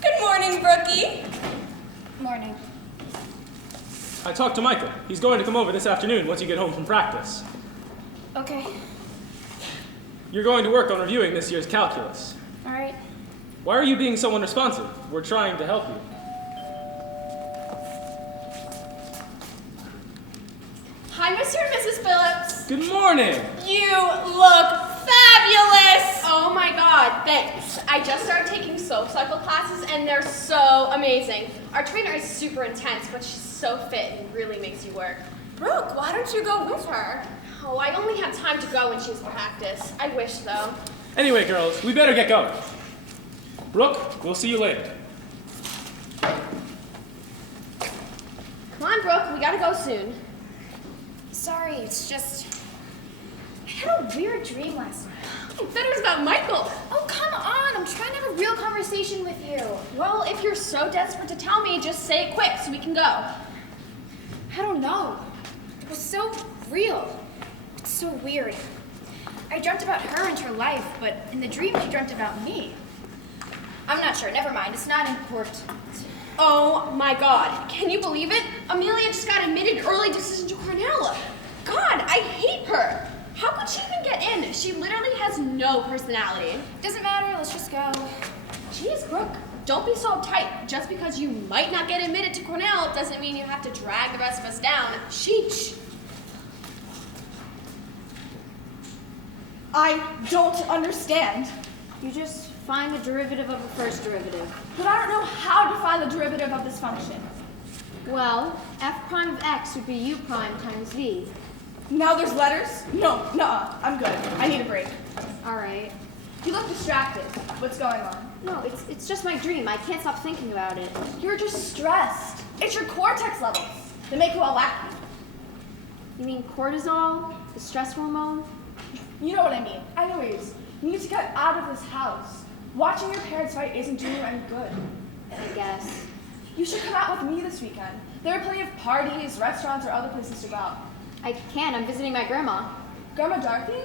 Good morning, Brookie. Morning. I talked to Michael. He's going to come over this afternoon once you get home from practice. Okay. You're going to work on reviewing this year's calculus. All right. Why are you being so unresponsive? We're trying to help you. Hi, Mr. and Mrs. Phillips. Good morning. You look fabulous. Oh my God, thanks. I just started taking soap cycle classes and they're so amazing. Our trainer is super intense, but she's so fit and really makes you work. Brooke, why don't you go with her? Oh, I only have time to go when she's practice. I wish though. Anyway, girls, we better get going. Brooke, we'll see you later. Come on, Brooke, we gotta go soon. Sorry, it's just... I had a weird dream last night. I thought it was about Michael. Oh, come on. I'm trying to have a real conversation with you. Well, if you're so desperate to tell me, just say it quick so we can go. I don't know. It was so real. It's so weird. I dreamt about her and her life, but in the dream she dreamt about me. I'm not sure. Never mind. It's not important. Oh my God, can you believe it? Amelia just got admitted early decision to Cornell. God, I hate her. How could she even get in? She literally has no personality. Doesn't matter. Let's just go. Jeez, Brooke, don't be so uptight. Just because you might not get admitted to Cornell doesn't mean you have to drag the rest of us down. Sheesh. I don't understand. You just find the derivative of the first derivative. But I don't know how to find the derivative of this function. Well, f prime of x would be u prime times v. Now there's letters? No, nuh-uh. I'm good. I need a break. All right. You look distracted. What's going on? No, it's just my dream. I can't stop thinking about it. You're just stressed. It's your cortex levels. They make you all wacky. You mean cortisol? The stress hormone? You know what I mean. Anyways, you need to get out of this house. Watching your parents fight isn't doing you any good. I guess. You should come out with me this weekend. There are plenty of parties, restaurants, or other places to go out. I can. I'm visiting my grandma. Grandma Dorothy?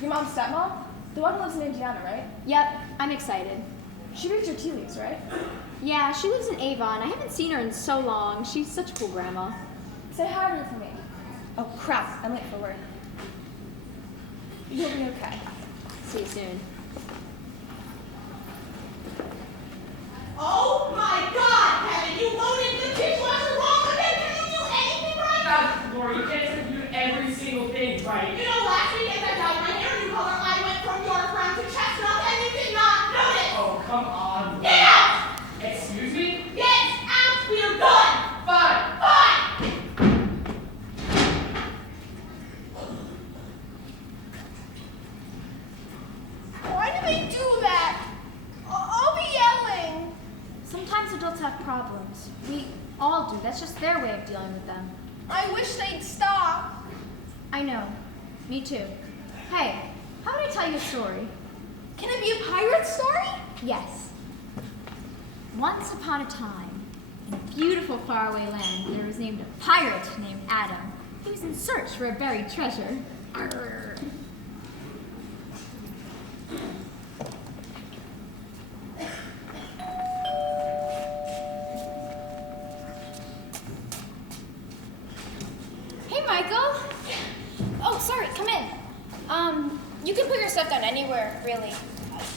Your mom's stepmom? The one who lives in Indiana, right? Yep, I'm excited. She reads your tea leaves, right? Yeah, she lives in Avon. I haven't seen her in so long. She's such a cool grandma. Say hi to her for me. Oh crap, I'm late for work. You'll be okay. See you soon. Oh my God, Kevin, you loaded the dishwasher wrong again. Can you do anything right? God, Laura, you can't do every single thing right. You know, last week as I dyed my hair new color, I went from dark brown to chestnut, and you did not notice. Oh, come on. Get out! Excuse me? Get out! We're done. Fine. Fine. Why do they do that? I'll be yelling. Sometimes adults have problems. We all do. That's just their way of dealing with them. I wish they'd stop. I know. Me too. Hey, how about I tell you a story? Can it be a pirate story? Yes. Once upon a time, in a beautiful faraway land, there was named a pirate named Adam. He was in search for a buried treasure. Arr. Hey, Michael. Oh, sorry, come in. You can put your stuff down anywhere, really.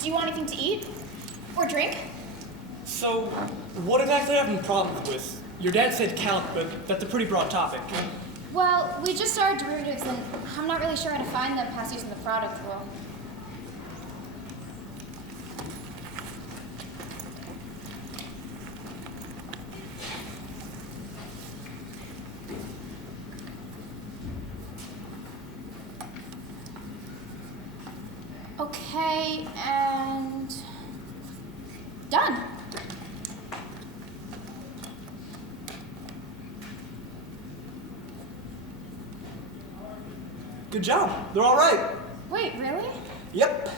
Do you want anything to eat? Or drink? So, what exactly are you having problems with? Your dad said calc, but that's a pretty broad topic. Well, we just started derivatives, and I'm not really sure how to find them past using the product rule. Okay, and done. Good job. They're all right. Wait, really? Yep.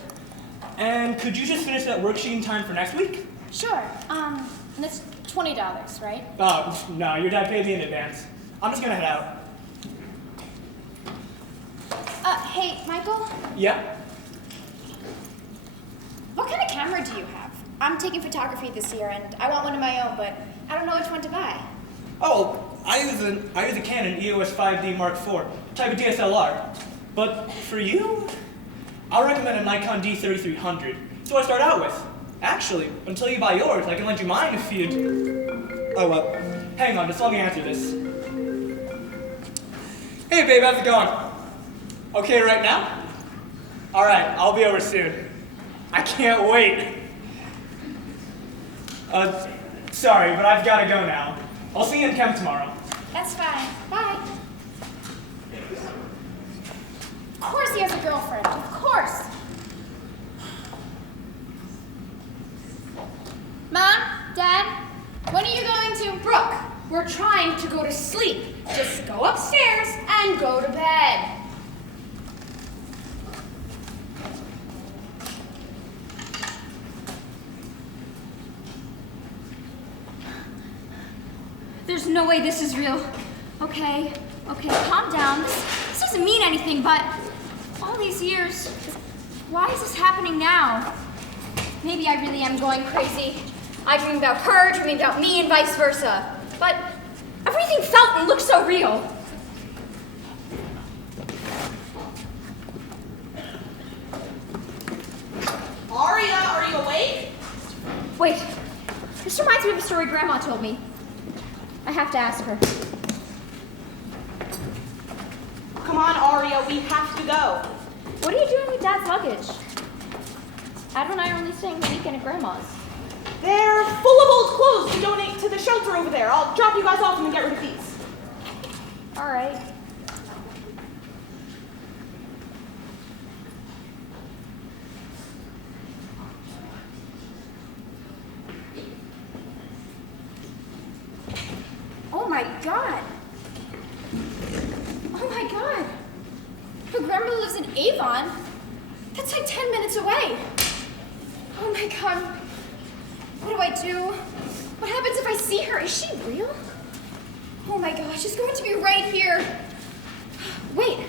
And could you just finish that worksheet in time for next week? Sure. And it's $20, right? No, your dad paid me in advance. I'm just gonna head out. Hey, Michael? Yeah? What kind of camera do you have? I'm taking photography this year, and I want one of my own, but I don't know which one to buy. Oh, I use a Canon EOS 5D Mark IV, type of DSLR. But for you, I'll recommend a Nikon D3300. That's what I start out with. Actually, until you buy yours, I can lend you mine if you'd... Oh, well, hang on, just let me answer this. Hey, babe, how's it going? Okay right now? All right, I'll be over soon. I can't wait. Sorry, but I've got to go now. I'll see you in Chem tomorrow. That's fine. Bye. Of course he has a girlfriend. Of course. Mom? Dad? When are you going to? Brooke, we're trying to go to sleep. Just go upstairs and go to bed. There's no way this is real. Okay, calm down. This doesn't mean anything, but all these years, why is this happening now? Maybe I really am going crazy. I dream about her, dreaming about me, and vice versa. But everything felt and looked so real. Aria, are you awake? Wait, this reminds me of a story Grandma told me. I have to ask her. Come on, Aria, we have to go. What are you doing with Dad's luggage? Adam and I are only staying the weekend at Grandma's. They're full of old clothes to donate to the shelter over there. I'll drop you guys off and get rid of these. All right. Oh my God. Oh my God. Her grandmother lives in Avon. That's like 10 minutes away. Oh my God. What do I do? What happens if I see her? Is she real? Oh my gosh, she's going to be right here. Wait,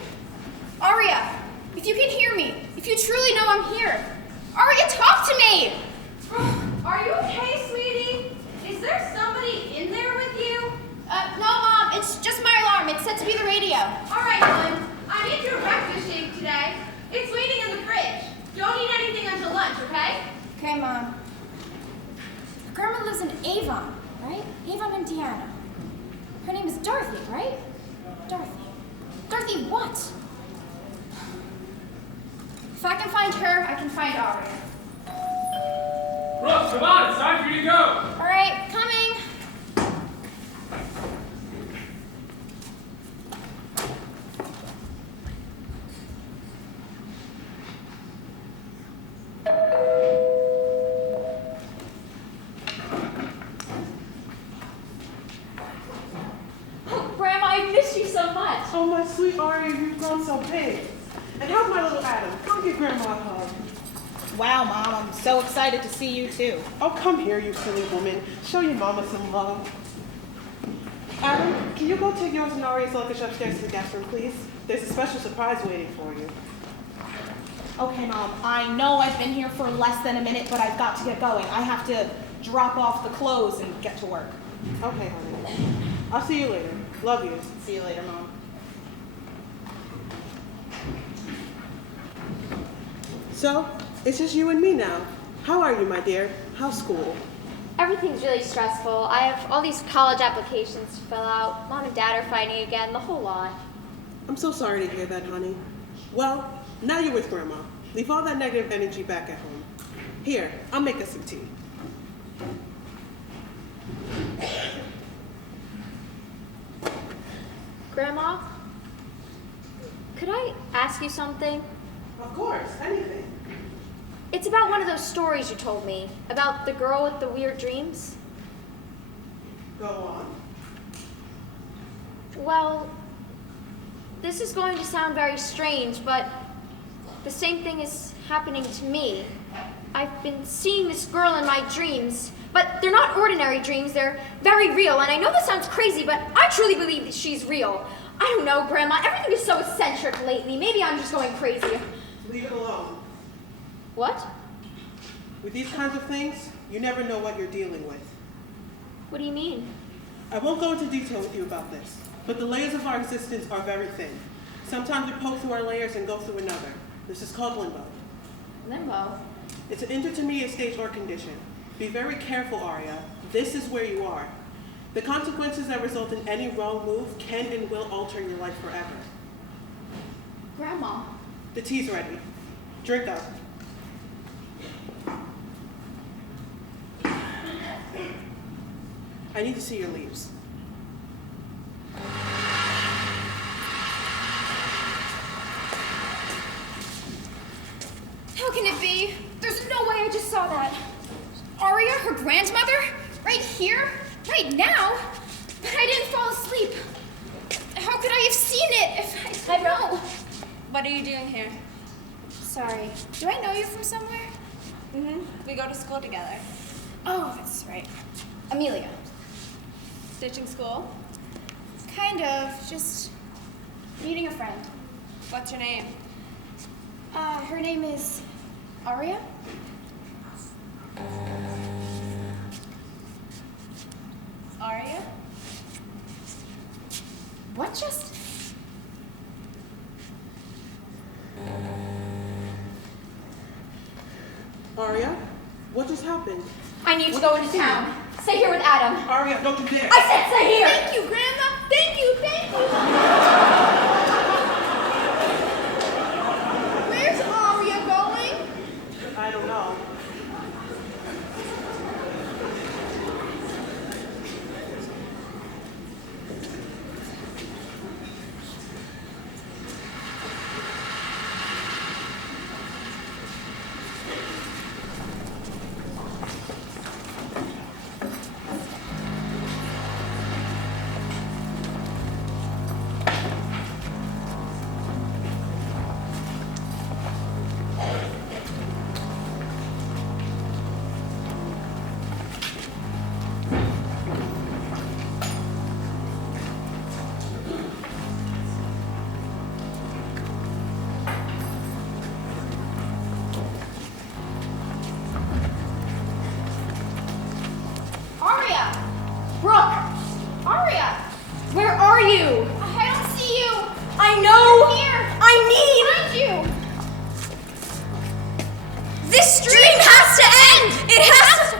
Aria, if you can hear me, if you truly know I'm here, Aria, talk to me! Are you okay, sweetie? Is there somebody in there with you? No, Mom, it's just my alarm. It's set to be the radio. All right, hon. I need your breakfast shake today. It's waiting in the fridge. Don't eat anything until lunch, okay? Okay, Mom. Grandma lives in Avon, right? Avon, Indiana. Her name is Dorothy, right? Dorothy. Dorothy what? If I can find her, I can find Aria. Brooks, come on, it's time for you to go. All right, coming. Oh, Grandma, I missed you so much. Oh, my sweet Aria, you've grown so big. And how's my little Adam? Come give Grandma a hug. Wow, Mom, I'm so excited to see you too. Oh, come here, you silly woman. Show your mama some love. Adam, can you go take yours and Aria's luggage upstairs to the guest room, please? There's a special surprise waiting for you. Okay, Mom, I know I've been here for less than a minute, but I've got to get going. I have to drop off the clothes and get to work. Okay, honey. I'll see you later. Love you. See you later, Mom. So, it's just you and me now. How are you, my dear? How's school? Everything's really stressful. I have all these college applications to fill out. Mom and Dad are fighting again, the whole lot. I'm so sorry to hear that, honey. Well, now you're with Grandma. Leave all that negative energy back at home. Here, I'll make us some tea. Grandma, could I ask you something? Of course, anything. It's about one of those stories you told me, about the girl with the weird dreams. Go on. Well, this is going to sound very strange, but the same thing is happening to me. I've been seeing this girl in my dreams, but they're not ordinary dreams, they're very real, and I know this sounds crazy, but I truly believe that she's real. I don't know, Grandma, everything is so eccentric lately. Maybe I'm just going crazy. Leave it alone. What? With these kinds of things, you never know what you're dealing with. What do you mean? I won't go into detail with you about this, but the layers of our existence are very thin. Sometimes we poke through our layers and go through another. This is called limbo. Limbo? It's an intermediate stage or condition. Be very careful, Aria. This is where you are. The consequences that result in any wrong move can and will alter your life forever. Grandma. The tea's ready. Drink up. I need to see your leaves. How can it be? There's no way I just saw that. Aria, her grandmother? Right here? Right now? But I didn't fall asleep. How could I have seen it if I know? What are you doing here? Sorry. Do I know you from somewhere? Mm-hmm. We go to school together. Oh, that's right. Amelia. Ditching school? Kind of. Just meeting a friend. What's your name? Her name is Aria. Aria? What just? Aria, what just happened? I need to go into town. Stay here with Adam. Aria, don't you dare. I said stay here. Thank you, Grandma. Thank you, thank you. Where's Aria going? I don't know. It has to...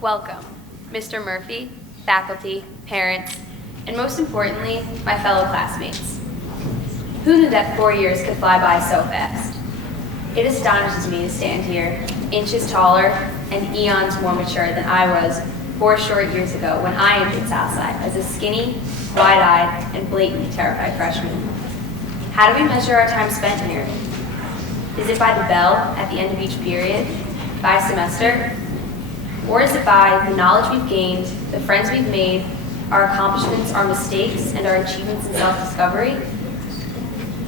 Welcome, Mr. Murphy, faculty, parents, and most importantly, my fellow classmates. Who knew that 4 years could fly by so fast? It astonishes me to stand here, inches taller and eons more mature than I was 4 short years ago when I entered Southside as a skinny, wide-eyed, and blatantly terrified freshman. How do we measure our time spent here? Is it by the bell at the end of each period, by semester? Or is it by the knowledge we've gained, the friends we've made, our accomplishments, our mistakes, and our achievements in self-discovery?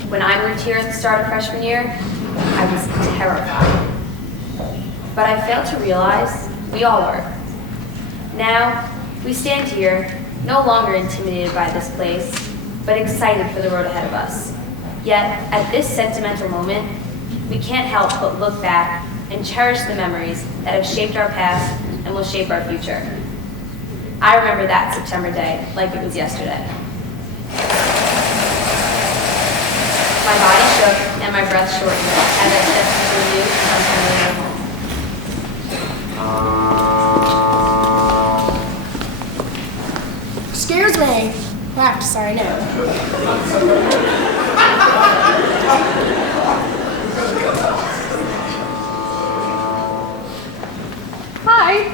When I moved here at the start of freshman year, I was terrified. But I failed to realize we all were. Now, we stand here, no longer intimidated by this place, but excited for the road ahead of us. Yet, at this sentimental moment, we can't help but look back and cherish the memories that have shaped our past and will shape our future. I remember that September day like it was yesterday. My body shook and my breath shortened as I stepped into a new unfamiliar home. Excuse me. I have to sign in. Hi.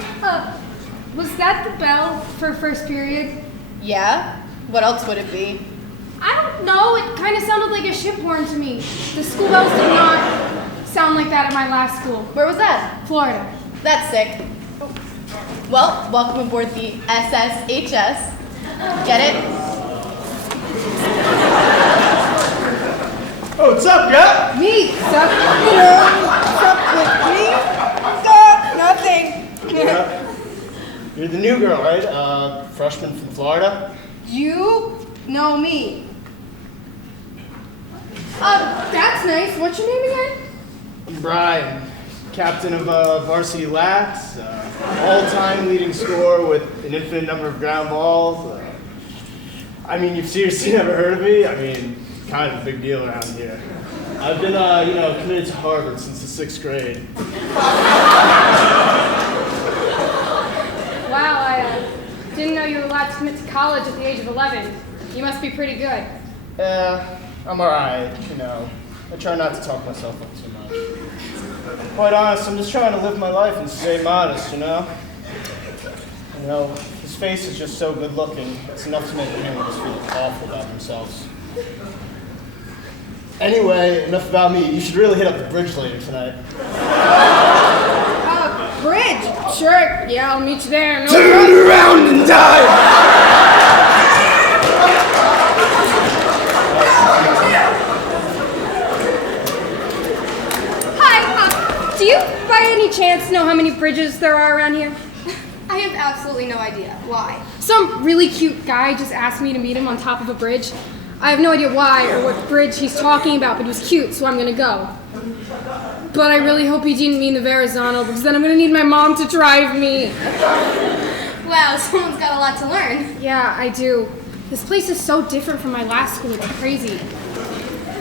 Was that the bell for first period? Yeah? What else would it be? I don't know. It kind of sounded like a ship horn to me. The school bells did not sound like that at my last school. Where was that? Florida. That's sick. Well, welcome aboard the SSHS. Get it? Oh, what's up, yeah? Me, sup? What's up with me? Nothing. Yeah. You're the new girl, right? Freshman from Florida? You know me. That's nice. What's your name again? I'm Brian, captain of varsity lacrosse, all-time leading scorer with an infinite number of ground balls. I mean, you've seriously never heard of me? I mean, kind of a big deal around here. I've been, committed to Harvard since the 6th grade. Wow, I didn't know you were allowed to commit to college at the age of 11. You must be pretty good. Yeah, I'm alright, I try not to talk myself up too much. Quite honest, I'm just trying to live my life and stay modest, his face is just so good looking, it's enough to make anyone just feel awful about themselves. Anyway, enough about me. You should really hit up the bridge later tonight. Bridge? Sure, yeah, I'll meet you there. No Turn problem. around and die! Hi, do you by any chance know how many bridges there are around here? I have absolutely no idea. Why? Some really cute guy just asked me to meet him on top of a bridge. I have no idea why or what bridge he's talking about, but he was cute, so I'm gonna go. But I really hope he didn't mean the Verrazano, because then I'm gonna need my mom to drive me. Wow, someone's got a lot to learn. Yeah, I do. This place is so different from my last school, it's crazy.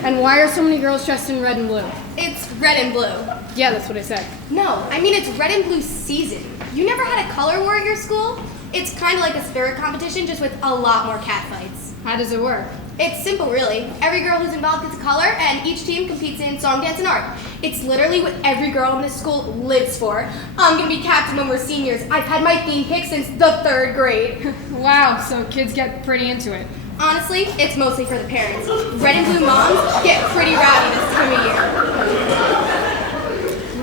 And why are so many girls dressed in red and blue? It's red and blue. Yeah, that's what I said. No, I mean it's red and blue season. You never had a color war at your school? It's kind of like a spirit competition, just with a lot more catfights. How does it work? It's simple, really. Every girl who's involved gets a color, and each team competes in song, dance, and art. It's literally what every girl in this school lives for. I'm gonna be captain when we're seniors. I've had my theme pick since the 3rd grade. Wow, so kids get pretty into it. Honestly, it's mostly for the parents. Red and blue moms get pretty rowdy this time of year.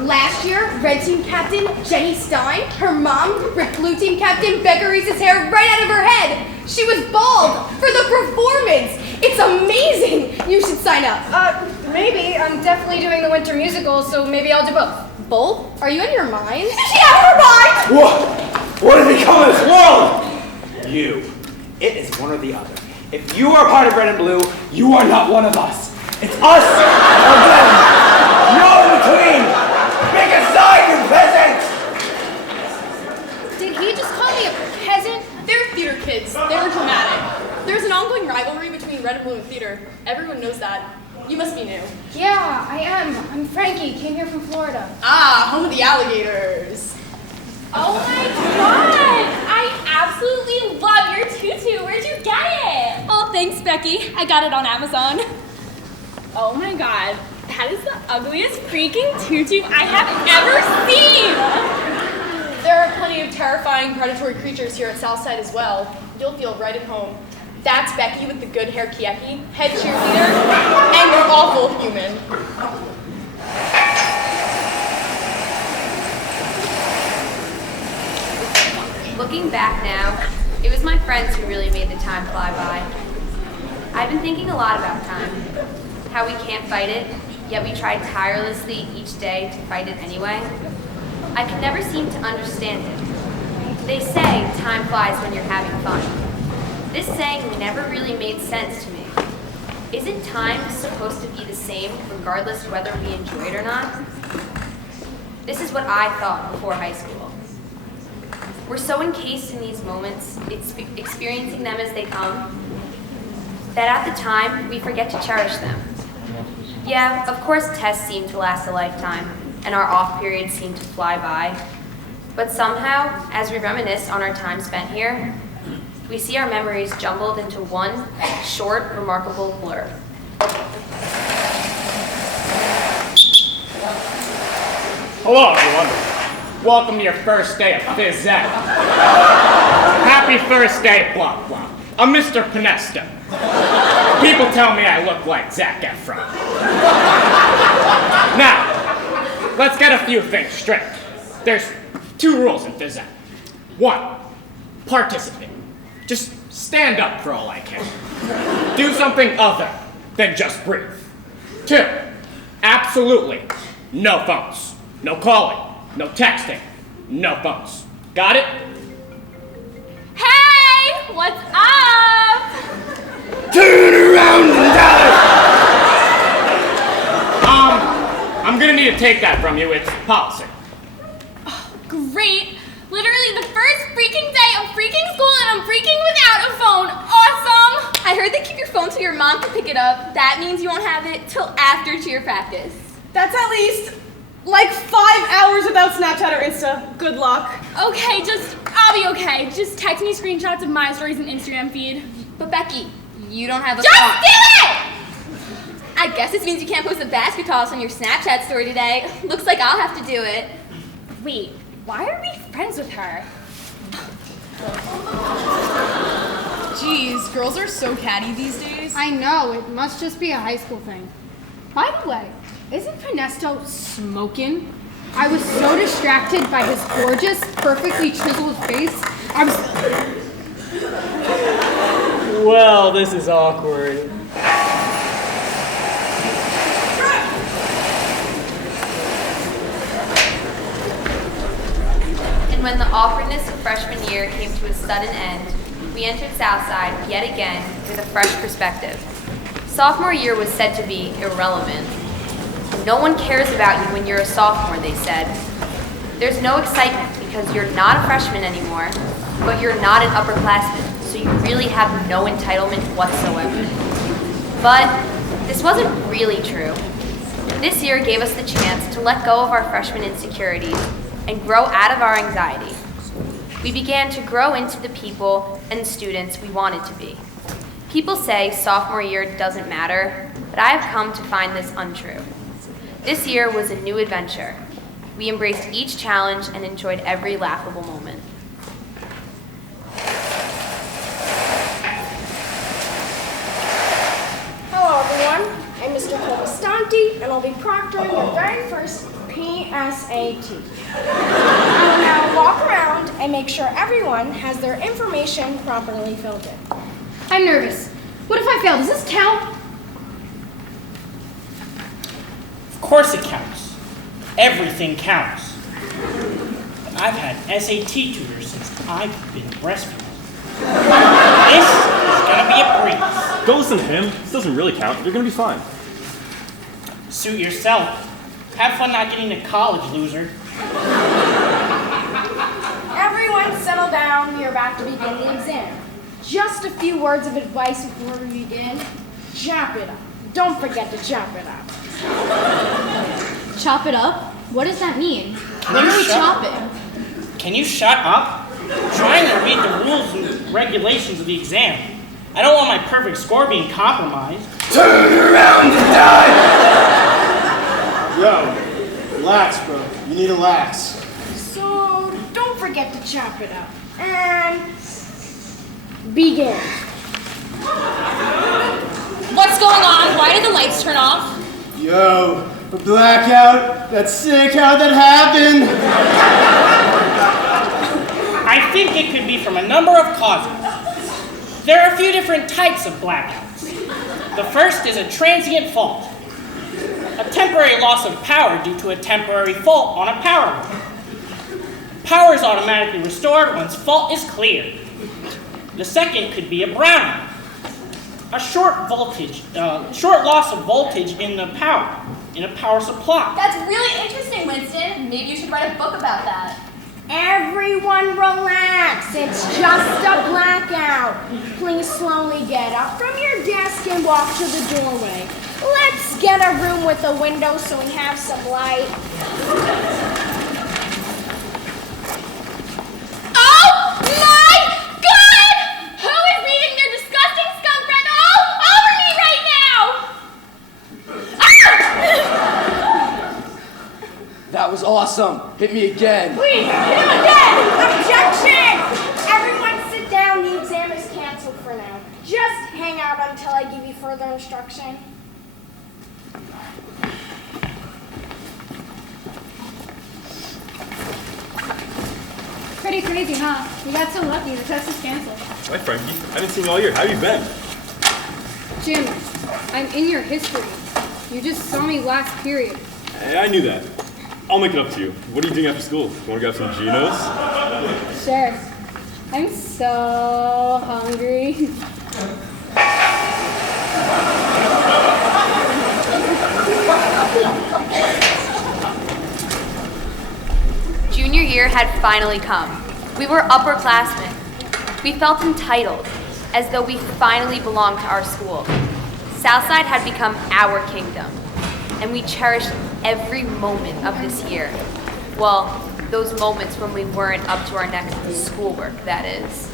Last year, red team captain Jenny Stein, her mom ripped blue team captain Becca Reese's hair right out of her head. She was bald for the performance. It's amazing. You should sign up. Maybe. I'm definitely doing the winter musical, so maybe I'll do both. Both? Are you out of your mind? Is she out of her mind? What has become of this world? You. It is one or the other. If you are part of red and blue, you are not one of us. It's us or them. No in between. Pick a side, you peasant! Did he just call me a peasant? They're theater kids. They're dramatic. There's an ongoing rivalry between red and blue and theater. Everyone knows that. You must be new. Yeah, I am. I'm Frankie. Came here from Florida. Ah, home of the alligators. Oh my god! I absolutely love your tutu. Where'd you get it? Oh, thanks, Becky. I got it on Amazon. Oh my god. That is the ugliest freaking tutu I have ever seen! There are plenty of terrifying predatory creatures here at Southside as well. You'll feel right at home. That's Becky with the good hair kieki, head cheerleader, and your awful human. Looking back now, it was my friends who really made the time fly by. I've been thinking a lot about time, how we can't fight it, yet we try tirelessly each day to fight it anyway. I could never seem to understand it. They say time flies when you're having fun. This saying never really made sense to me. Isn't time supposed to be the same regardless whether we enjoy it or not? This is what I thought before high school. We're so encased in these moments, experiencing them as they come, that at the time, we forget to cherish them. Yeah, of course tests seem to last a lifetime, and our off periods seem to fly by. But somehow, as we reminisce on our time spent here, we see our memories jumbled into one short, remarkable blur. Hello, everyone. Welcome to your first day of phys ed. Happy first day, blah, blah. I'm Mr. Pinesta. People tell me I look like Zac Efron. Now, let's get a few things straight. There's 2 rules in phys ed. 1, participate. Just stand up for all I care. Do something other than just breathe. 2, absolutely no phones. No calling. No texting. No phones. Got it? Hey! What's up? Turn around and die! I'm gonna need to take that from you. It's policy. Oh, great! Literally the first freaking day of freaking school and I'm freaking without a phone. Awesome! I heard they keep your phone so your mom can pick it up. That means you won't have it till after cheer practice. That's at least like 5 hours without Snapchat or Insta. Good luck. Okay, I'll be okay. Just text me screenshots of my stories and Instagram feed. But Becky, you don't have a Just phone. do it! I guess this means you can't post a basket toss on your Snapchat story today. Looks like I'll have to do it. Wait, why are we friends with her? Geez, girls are so catty these days. I know, it must just be a high school thing. By the way, isn't Pinesto smoking? I was so distracted by his gorgeous, perfectly chiseled face. Well, this is awkward. And when the awkwardness of freshman year came to a sudden end, we entered Southside yet again with a fresh perspective. Sophomore year was said to be irrelevant. No one cares about you when you're a sophomore, they said. There's no excitement because you're not a freshman anymore, but you're not an upperclassman, so you really have no entitlement whatsoever. But this wasn't really true. This year gave us the chance to let go of our freshman insecurities and grow out of our anxiety. We began to grow into the people and students we wanted to be. People say sophomore year doesn't matter, but I have come to find this untrue. This year was a new adventure. We embraced each challenge and enjoyed every laughable moment. Hello everyone, I'm Mr. Dante, and I'll be proctoring your very first PSAT. I will now walk around and make sure everyone has their information properly filled in. I'm nervous. What if I fail? Does this count? Of course it counts. Everything counts. I've had SAT tutors since I've been breastfeeding. This is gonna be a breeze. Don't listen to him. This doesn't really count. You're gonna be fine. Suit yourself. Have fun not getting to college, loser. Everyone settle down, we are about to begin the exam. Just a few words of advice before we begin. Chop it up. Don't forget to chop it up. Chop it up? What does that mean? Can What you are we shut- chopping? Can you shut up? I'm trying to read the rules and regulations of the exam. I don't want my perfect score being compromised. Turn around and die! Yo, relax, bro. You need to relax. So, don't forget to chop it up. And begin. What's going on? Why did the lights turn off? Yo, a blackout. That's sick. How'd that happen? I think it could be from a number of causes. There are a few different types of blackouts. The first is a transient fault. A temporary loss of power due to a temporary fault on a power line. Power is automatically restored once fault is cleared. The second could be a brownout. A short loss of voltage in the power, in a power supply. That's really interesting, Winston. Maybe you should write a book about that. Everyone relax. It's just a blackout. Please slowly get up from your desk and walk to the doorway. Let's get a room with a window so we have some light. Oh my God! Who is leaving their disgusting skunk breath all over me right now? Ah! That was awesome. Hit me again. Please, hit him again! Objection! Everyone sit down. The exam is canceled for now. Just hang out until I give you further instruction. Pretty crazy, huh? We got so lucky. The test is canceled. Hi, Frankie. I haven't seen you all year. How have you been? Jim, I'm in your history. You just saw me last period. Hey, I knew that. I'll make it up to you. What are you doing after school? You want to grab some Geno's? Sure. I'm so hungry. Junior year had finally come. We were upperclassmen. We felt entitled, as though we finally belonged to our school. Southside had become our kingdom, and we cherished every moment of this year. Well, those moments when we weren't up to our necks with schoolwork, that is.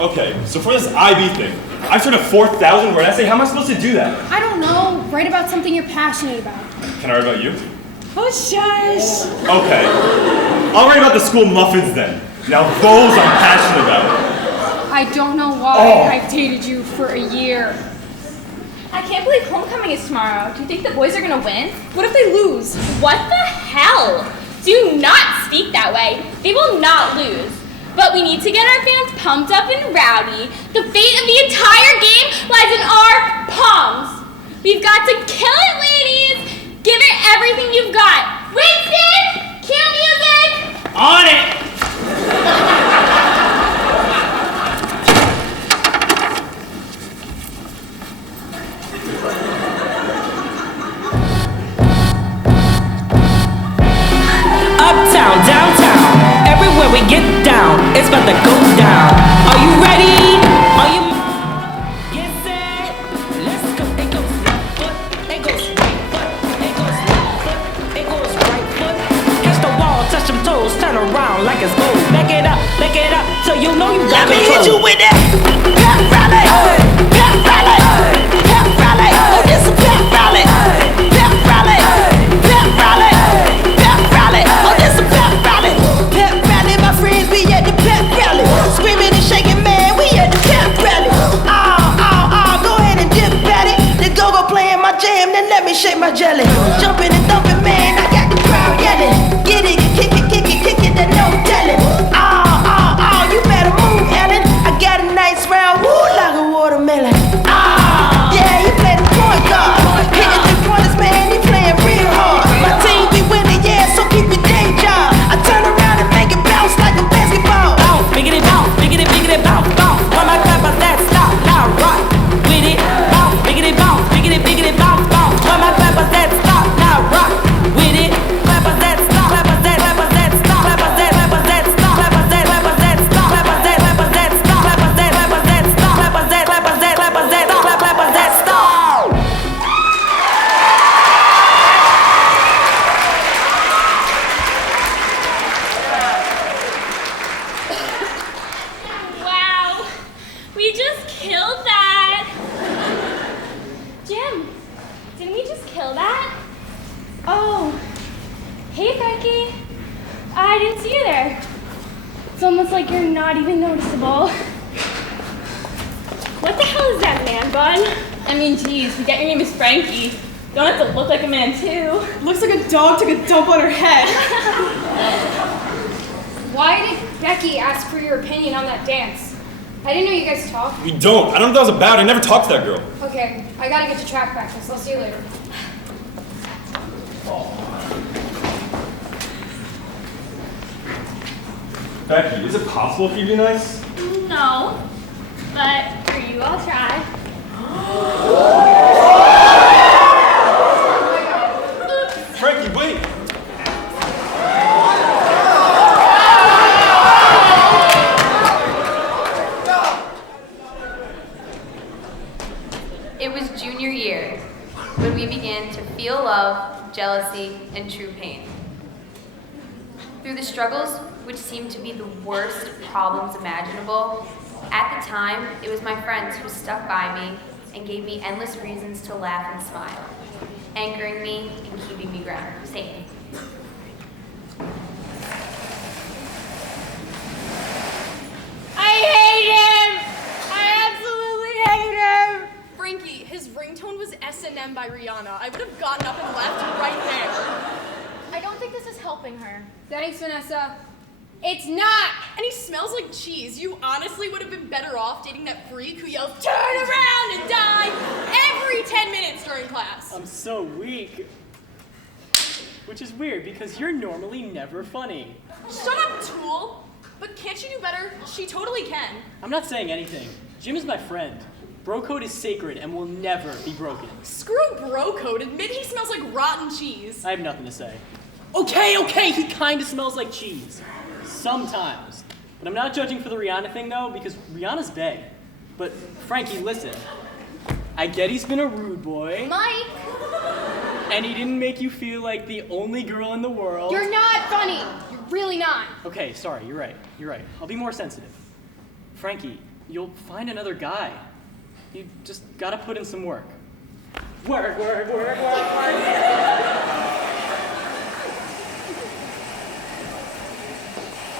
Okay, so for this IB thing, I sort of 4,000 word essay. How am I supposed to do that? I don't know. Write about something you're passionate about. Can I write about you? Oh, shush. Okay. I'll write about the school muffins then. Now those I'm passionate about. I don't know why I've dated you for a year. I can't believe homecoming is tomorrow. Do you think the boys are gonna win? What if they lose? What the hell? Do not speak that way. They will not lose. But we need to get our fans pumped up and rowdy. The fate of the entire game lies in our palms. We've got to kill it, ladies. Give it everything you've got. Winston, cue music. On it! like a watermelon. Ah, yeah, he play the point guard. Hitting the corners, man, he playing real hard. My team be winning, yeah, so keep your day job. I turn around and make it bounce like a basketball. Bounce, biggity bounce, biggity biggity bounce, bounce. When my clappers that stop, now rock with it. Bounce, biggity bounce, bounce. When my clappers that stop, now rock with it. Clappers that stop, clappers that stop, clappers that stop, clappers that stop, clappers that stop, clappers that stop, clappers that stop, clappers that stop, clappers that stop, clappers that stop, clappers that stop. Wow, we just killed that. Jim, didn't we just kill that? Oh, hey Becky. I didn't see you there. It's almost like you're not even noticeable. What the hell is that man bun? I mean, geez, forget your name is Frankie. Don't have to look like a man too. Looks like a dog took a dump on her head. Why did Becky ask for your opinion on that dance? I didn't know you guys talked. We don't. I don't know what that was about. I never talked to that girl. Okay, I gotta get to track practice. I'll see you later. Becky, is it possible for you to be nice? No, but for you, I'll try. Frankie, wait! It was junior year when we began to feel love, jealousy, and true pain. Through the struggles, which seemed to be the worst problems imaginable, at the time, it was my friends who stuck by me and gave me endless reasons to laugh and smile, anchoring me and keeping me sane. I hate him! I absolutely hate him! Frankie, his ringtone was S&M by Rihanna. I would have gotten up and left right there. I don't think this is helping her. Thanks, Vanessa. It's not! And he smells like cheese. You honestly would have been better off dating that freak who yells, "Turn around and die!" every 10 minutes during class. I'm so weak. Which is weird because you're normally never funny. Shut up, Tool! But can't you do better? She totally can. I'm not saying anything. Jim is my friend. Bro code is sacred and will never be broken. Screw bro code. Admit he smells like rotten cheese. I have nothing to say. Okay, he kind of smells like cheese. Sometimes. But I'm not judging for the Rihanna thing though, because Rihanna's bae. But Frankie, listen. I get he's been a rude boy. Mike! And he didn't make you feel like the only girl in the world. You're not funny. You're really not. Okay, sorry, you're right. I'll be more sensitive. Frankie, you'll find another guy. You just gotta put in some work. Work.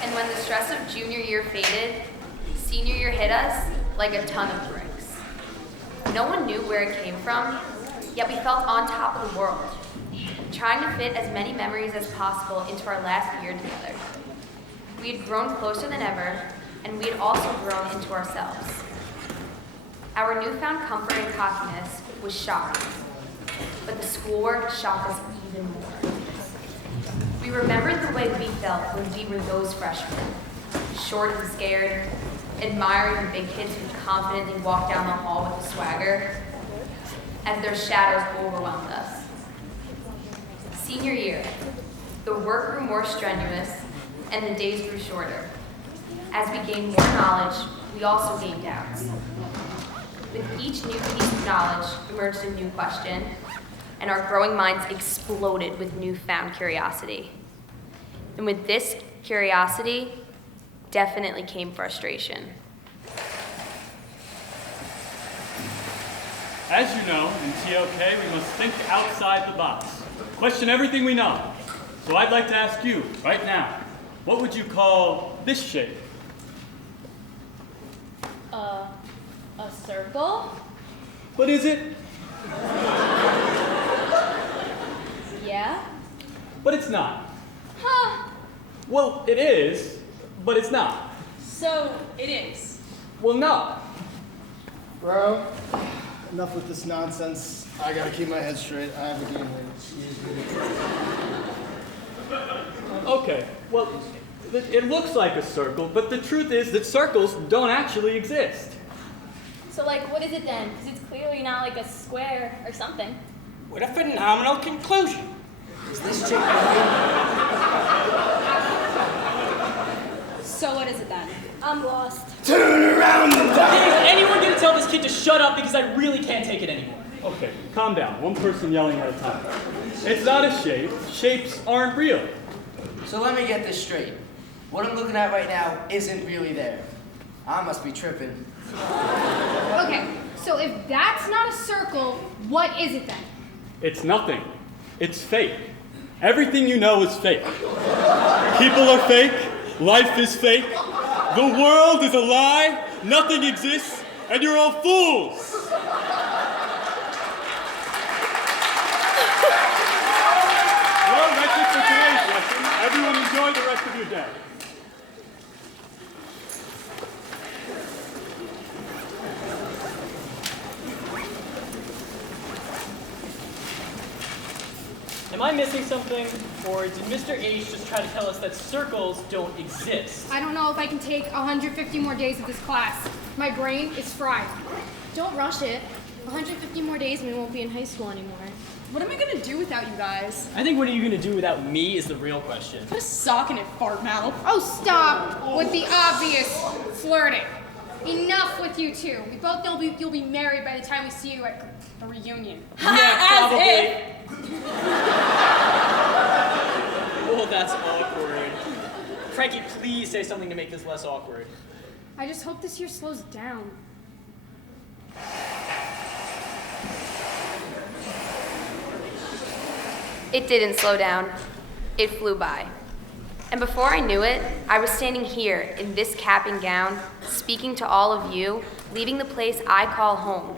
And when the stress of junior year faded, senior year hit us like a ton of bricks. No one knew where it came from, yet we felt on top of the world, trying to fit as many memories as possible into our last year together. We had grown closer than ever, and we had also grown into ourselves. Our newfound comfort and cockiness was shocking, but the schoolwork shocked us even more. We remembered the way we felt when we were those freshmen, short and scared, admiring the big kids who confidently walked down the hall with a swagger, as their shadows overwhelmed us. Senior year, the work grew more strenuous, and the days grew shorter. As we gained more knowledge, we also gained doubts. With each new piece of knowledge emerged a new question, and our growing minds exploded with newfound curiosity. And with this curiosity, definitely came frustration. As you know, in TLK, we must think outside the box. Question everything we know. So I'd like to ask you, right now, what would you call this shape? A circle? But is it? Yeah. But it's not. Huh. Well, it is, but it's not. So, it is. Well, no. Bro, enough with this nonsense. I gotta keep my head straight. I have a game here. Excuse me. Okay, well, it looks like a circle, but the truth is that circles don't actually exist. So, like, what is it then? Because it's clearly not like a square or something. What a phenomenal conclusion. Is this chick So what is it then? I'm lost. Turn around and die! Is anyone gonna tell this kid to shut up because I really can't take it anymore? Okay, calm down. One person yelling at a time. It's not a shape. Shapes aren't real. So let me get this straight. What I'm looking at right now isn't really there. I must be tripping. Okay, so if that's not a circle, what is it then? It's nothing. It's fake. Everything you know is fake. People are fake. Life is fake. The world is a lie. Nothing exists. And you're all fools. Well, that's it for today's lesson. Everyone enjoy the rest of your day. Am I missing something? Or did Mr. H just try to tell us that circles don't exist? I don't know if I can take 150 more days of this class. My brain is fried. Don't rush it. 150 more days and we won't be in high school anymore. What am I gonna do without you guys? I think what are you gonna do without me is the real question. Put a sock in it, fart mouth. Oh, stop with the obvious flirting. Enough with you two. We both know you'll be married by the time we see you at a reunion. Yeah, probably. As Oh, that's awkward. Frankie, please say something to make this less awkward. I just hope this year slows down. It didn't slow down. It flew by. And before I knew it, I was standing here in this cap and gown, speaking to all of you, leaving the place I call home.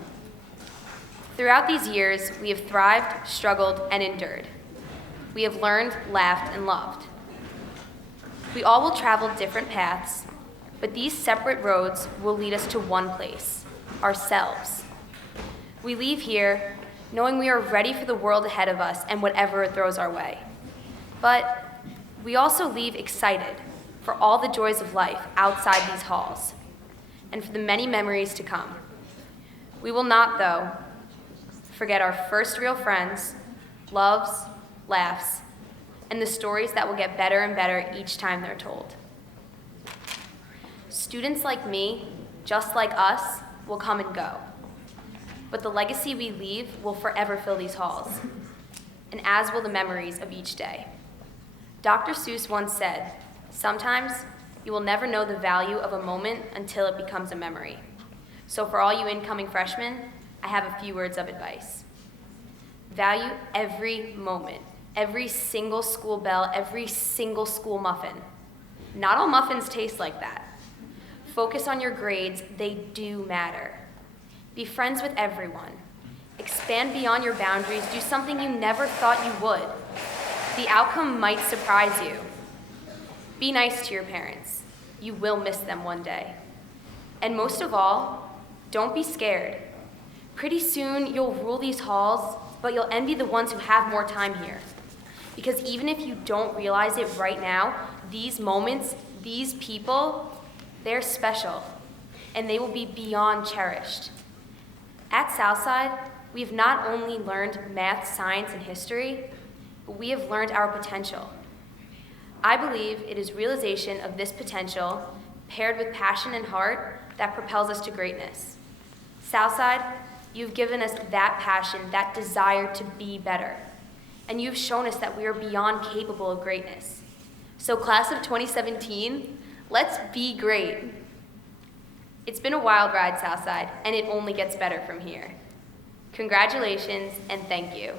Throughout these years, we have thrived, struggled, and endured. We have learned, laughed, and loved. We all will travel different paths, but these separate roads will lead us to one place, ourselves. We leave here knowing we are ready for the world ahead of us and whatever it throws our way. But we also leave excited for all the joys of life outside these halls and for the many memories to come. We will not, though, forget our first real friends, loves, laughs, and the stories that will get better and better each time they're told. Students like me, just like us, will come and go. But the legacy we leave will forever fill these halls, and as will the memories of each day. Dr. Seuss once said, "Sometimes you will never know the value of a moment until it becomes a memory." So for all you incoming freshmen, I have a few words of advice. Value every moment, every single school bell, every single school muffin. Not all muffins taste like that. Focus on your grades, they do matter. Be friends with everyone. Expand beyond your boundaries, do something you never thought you would. The outcome might surprise you. Be nice to your parents. You will miss them one day. And most of all, don't be scared. Pretty soon you'll rule these halls, but you'll envy the ones who have more time here. Because even if you don't realize it right now, these moments, these people, they're special, and they will be beyond cherished. At Southside, we've not only learned math, science, and history, but we have learned our potential. I believe it is realization of this potential, paired with passion and heart, that propels us to greatness. Southside, you've given us that passion, that desire to be better, and you've shown us that we are beyond capable of greatness. So class of 2017, let's be great. It's been a wild ride, Southside, and it only gets better from here. Congratulations, and thank you.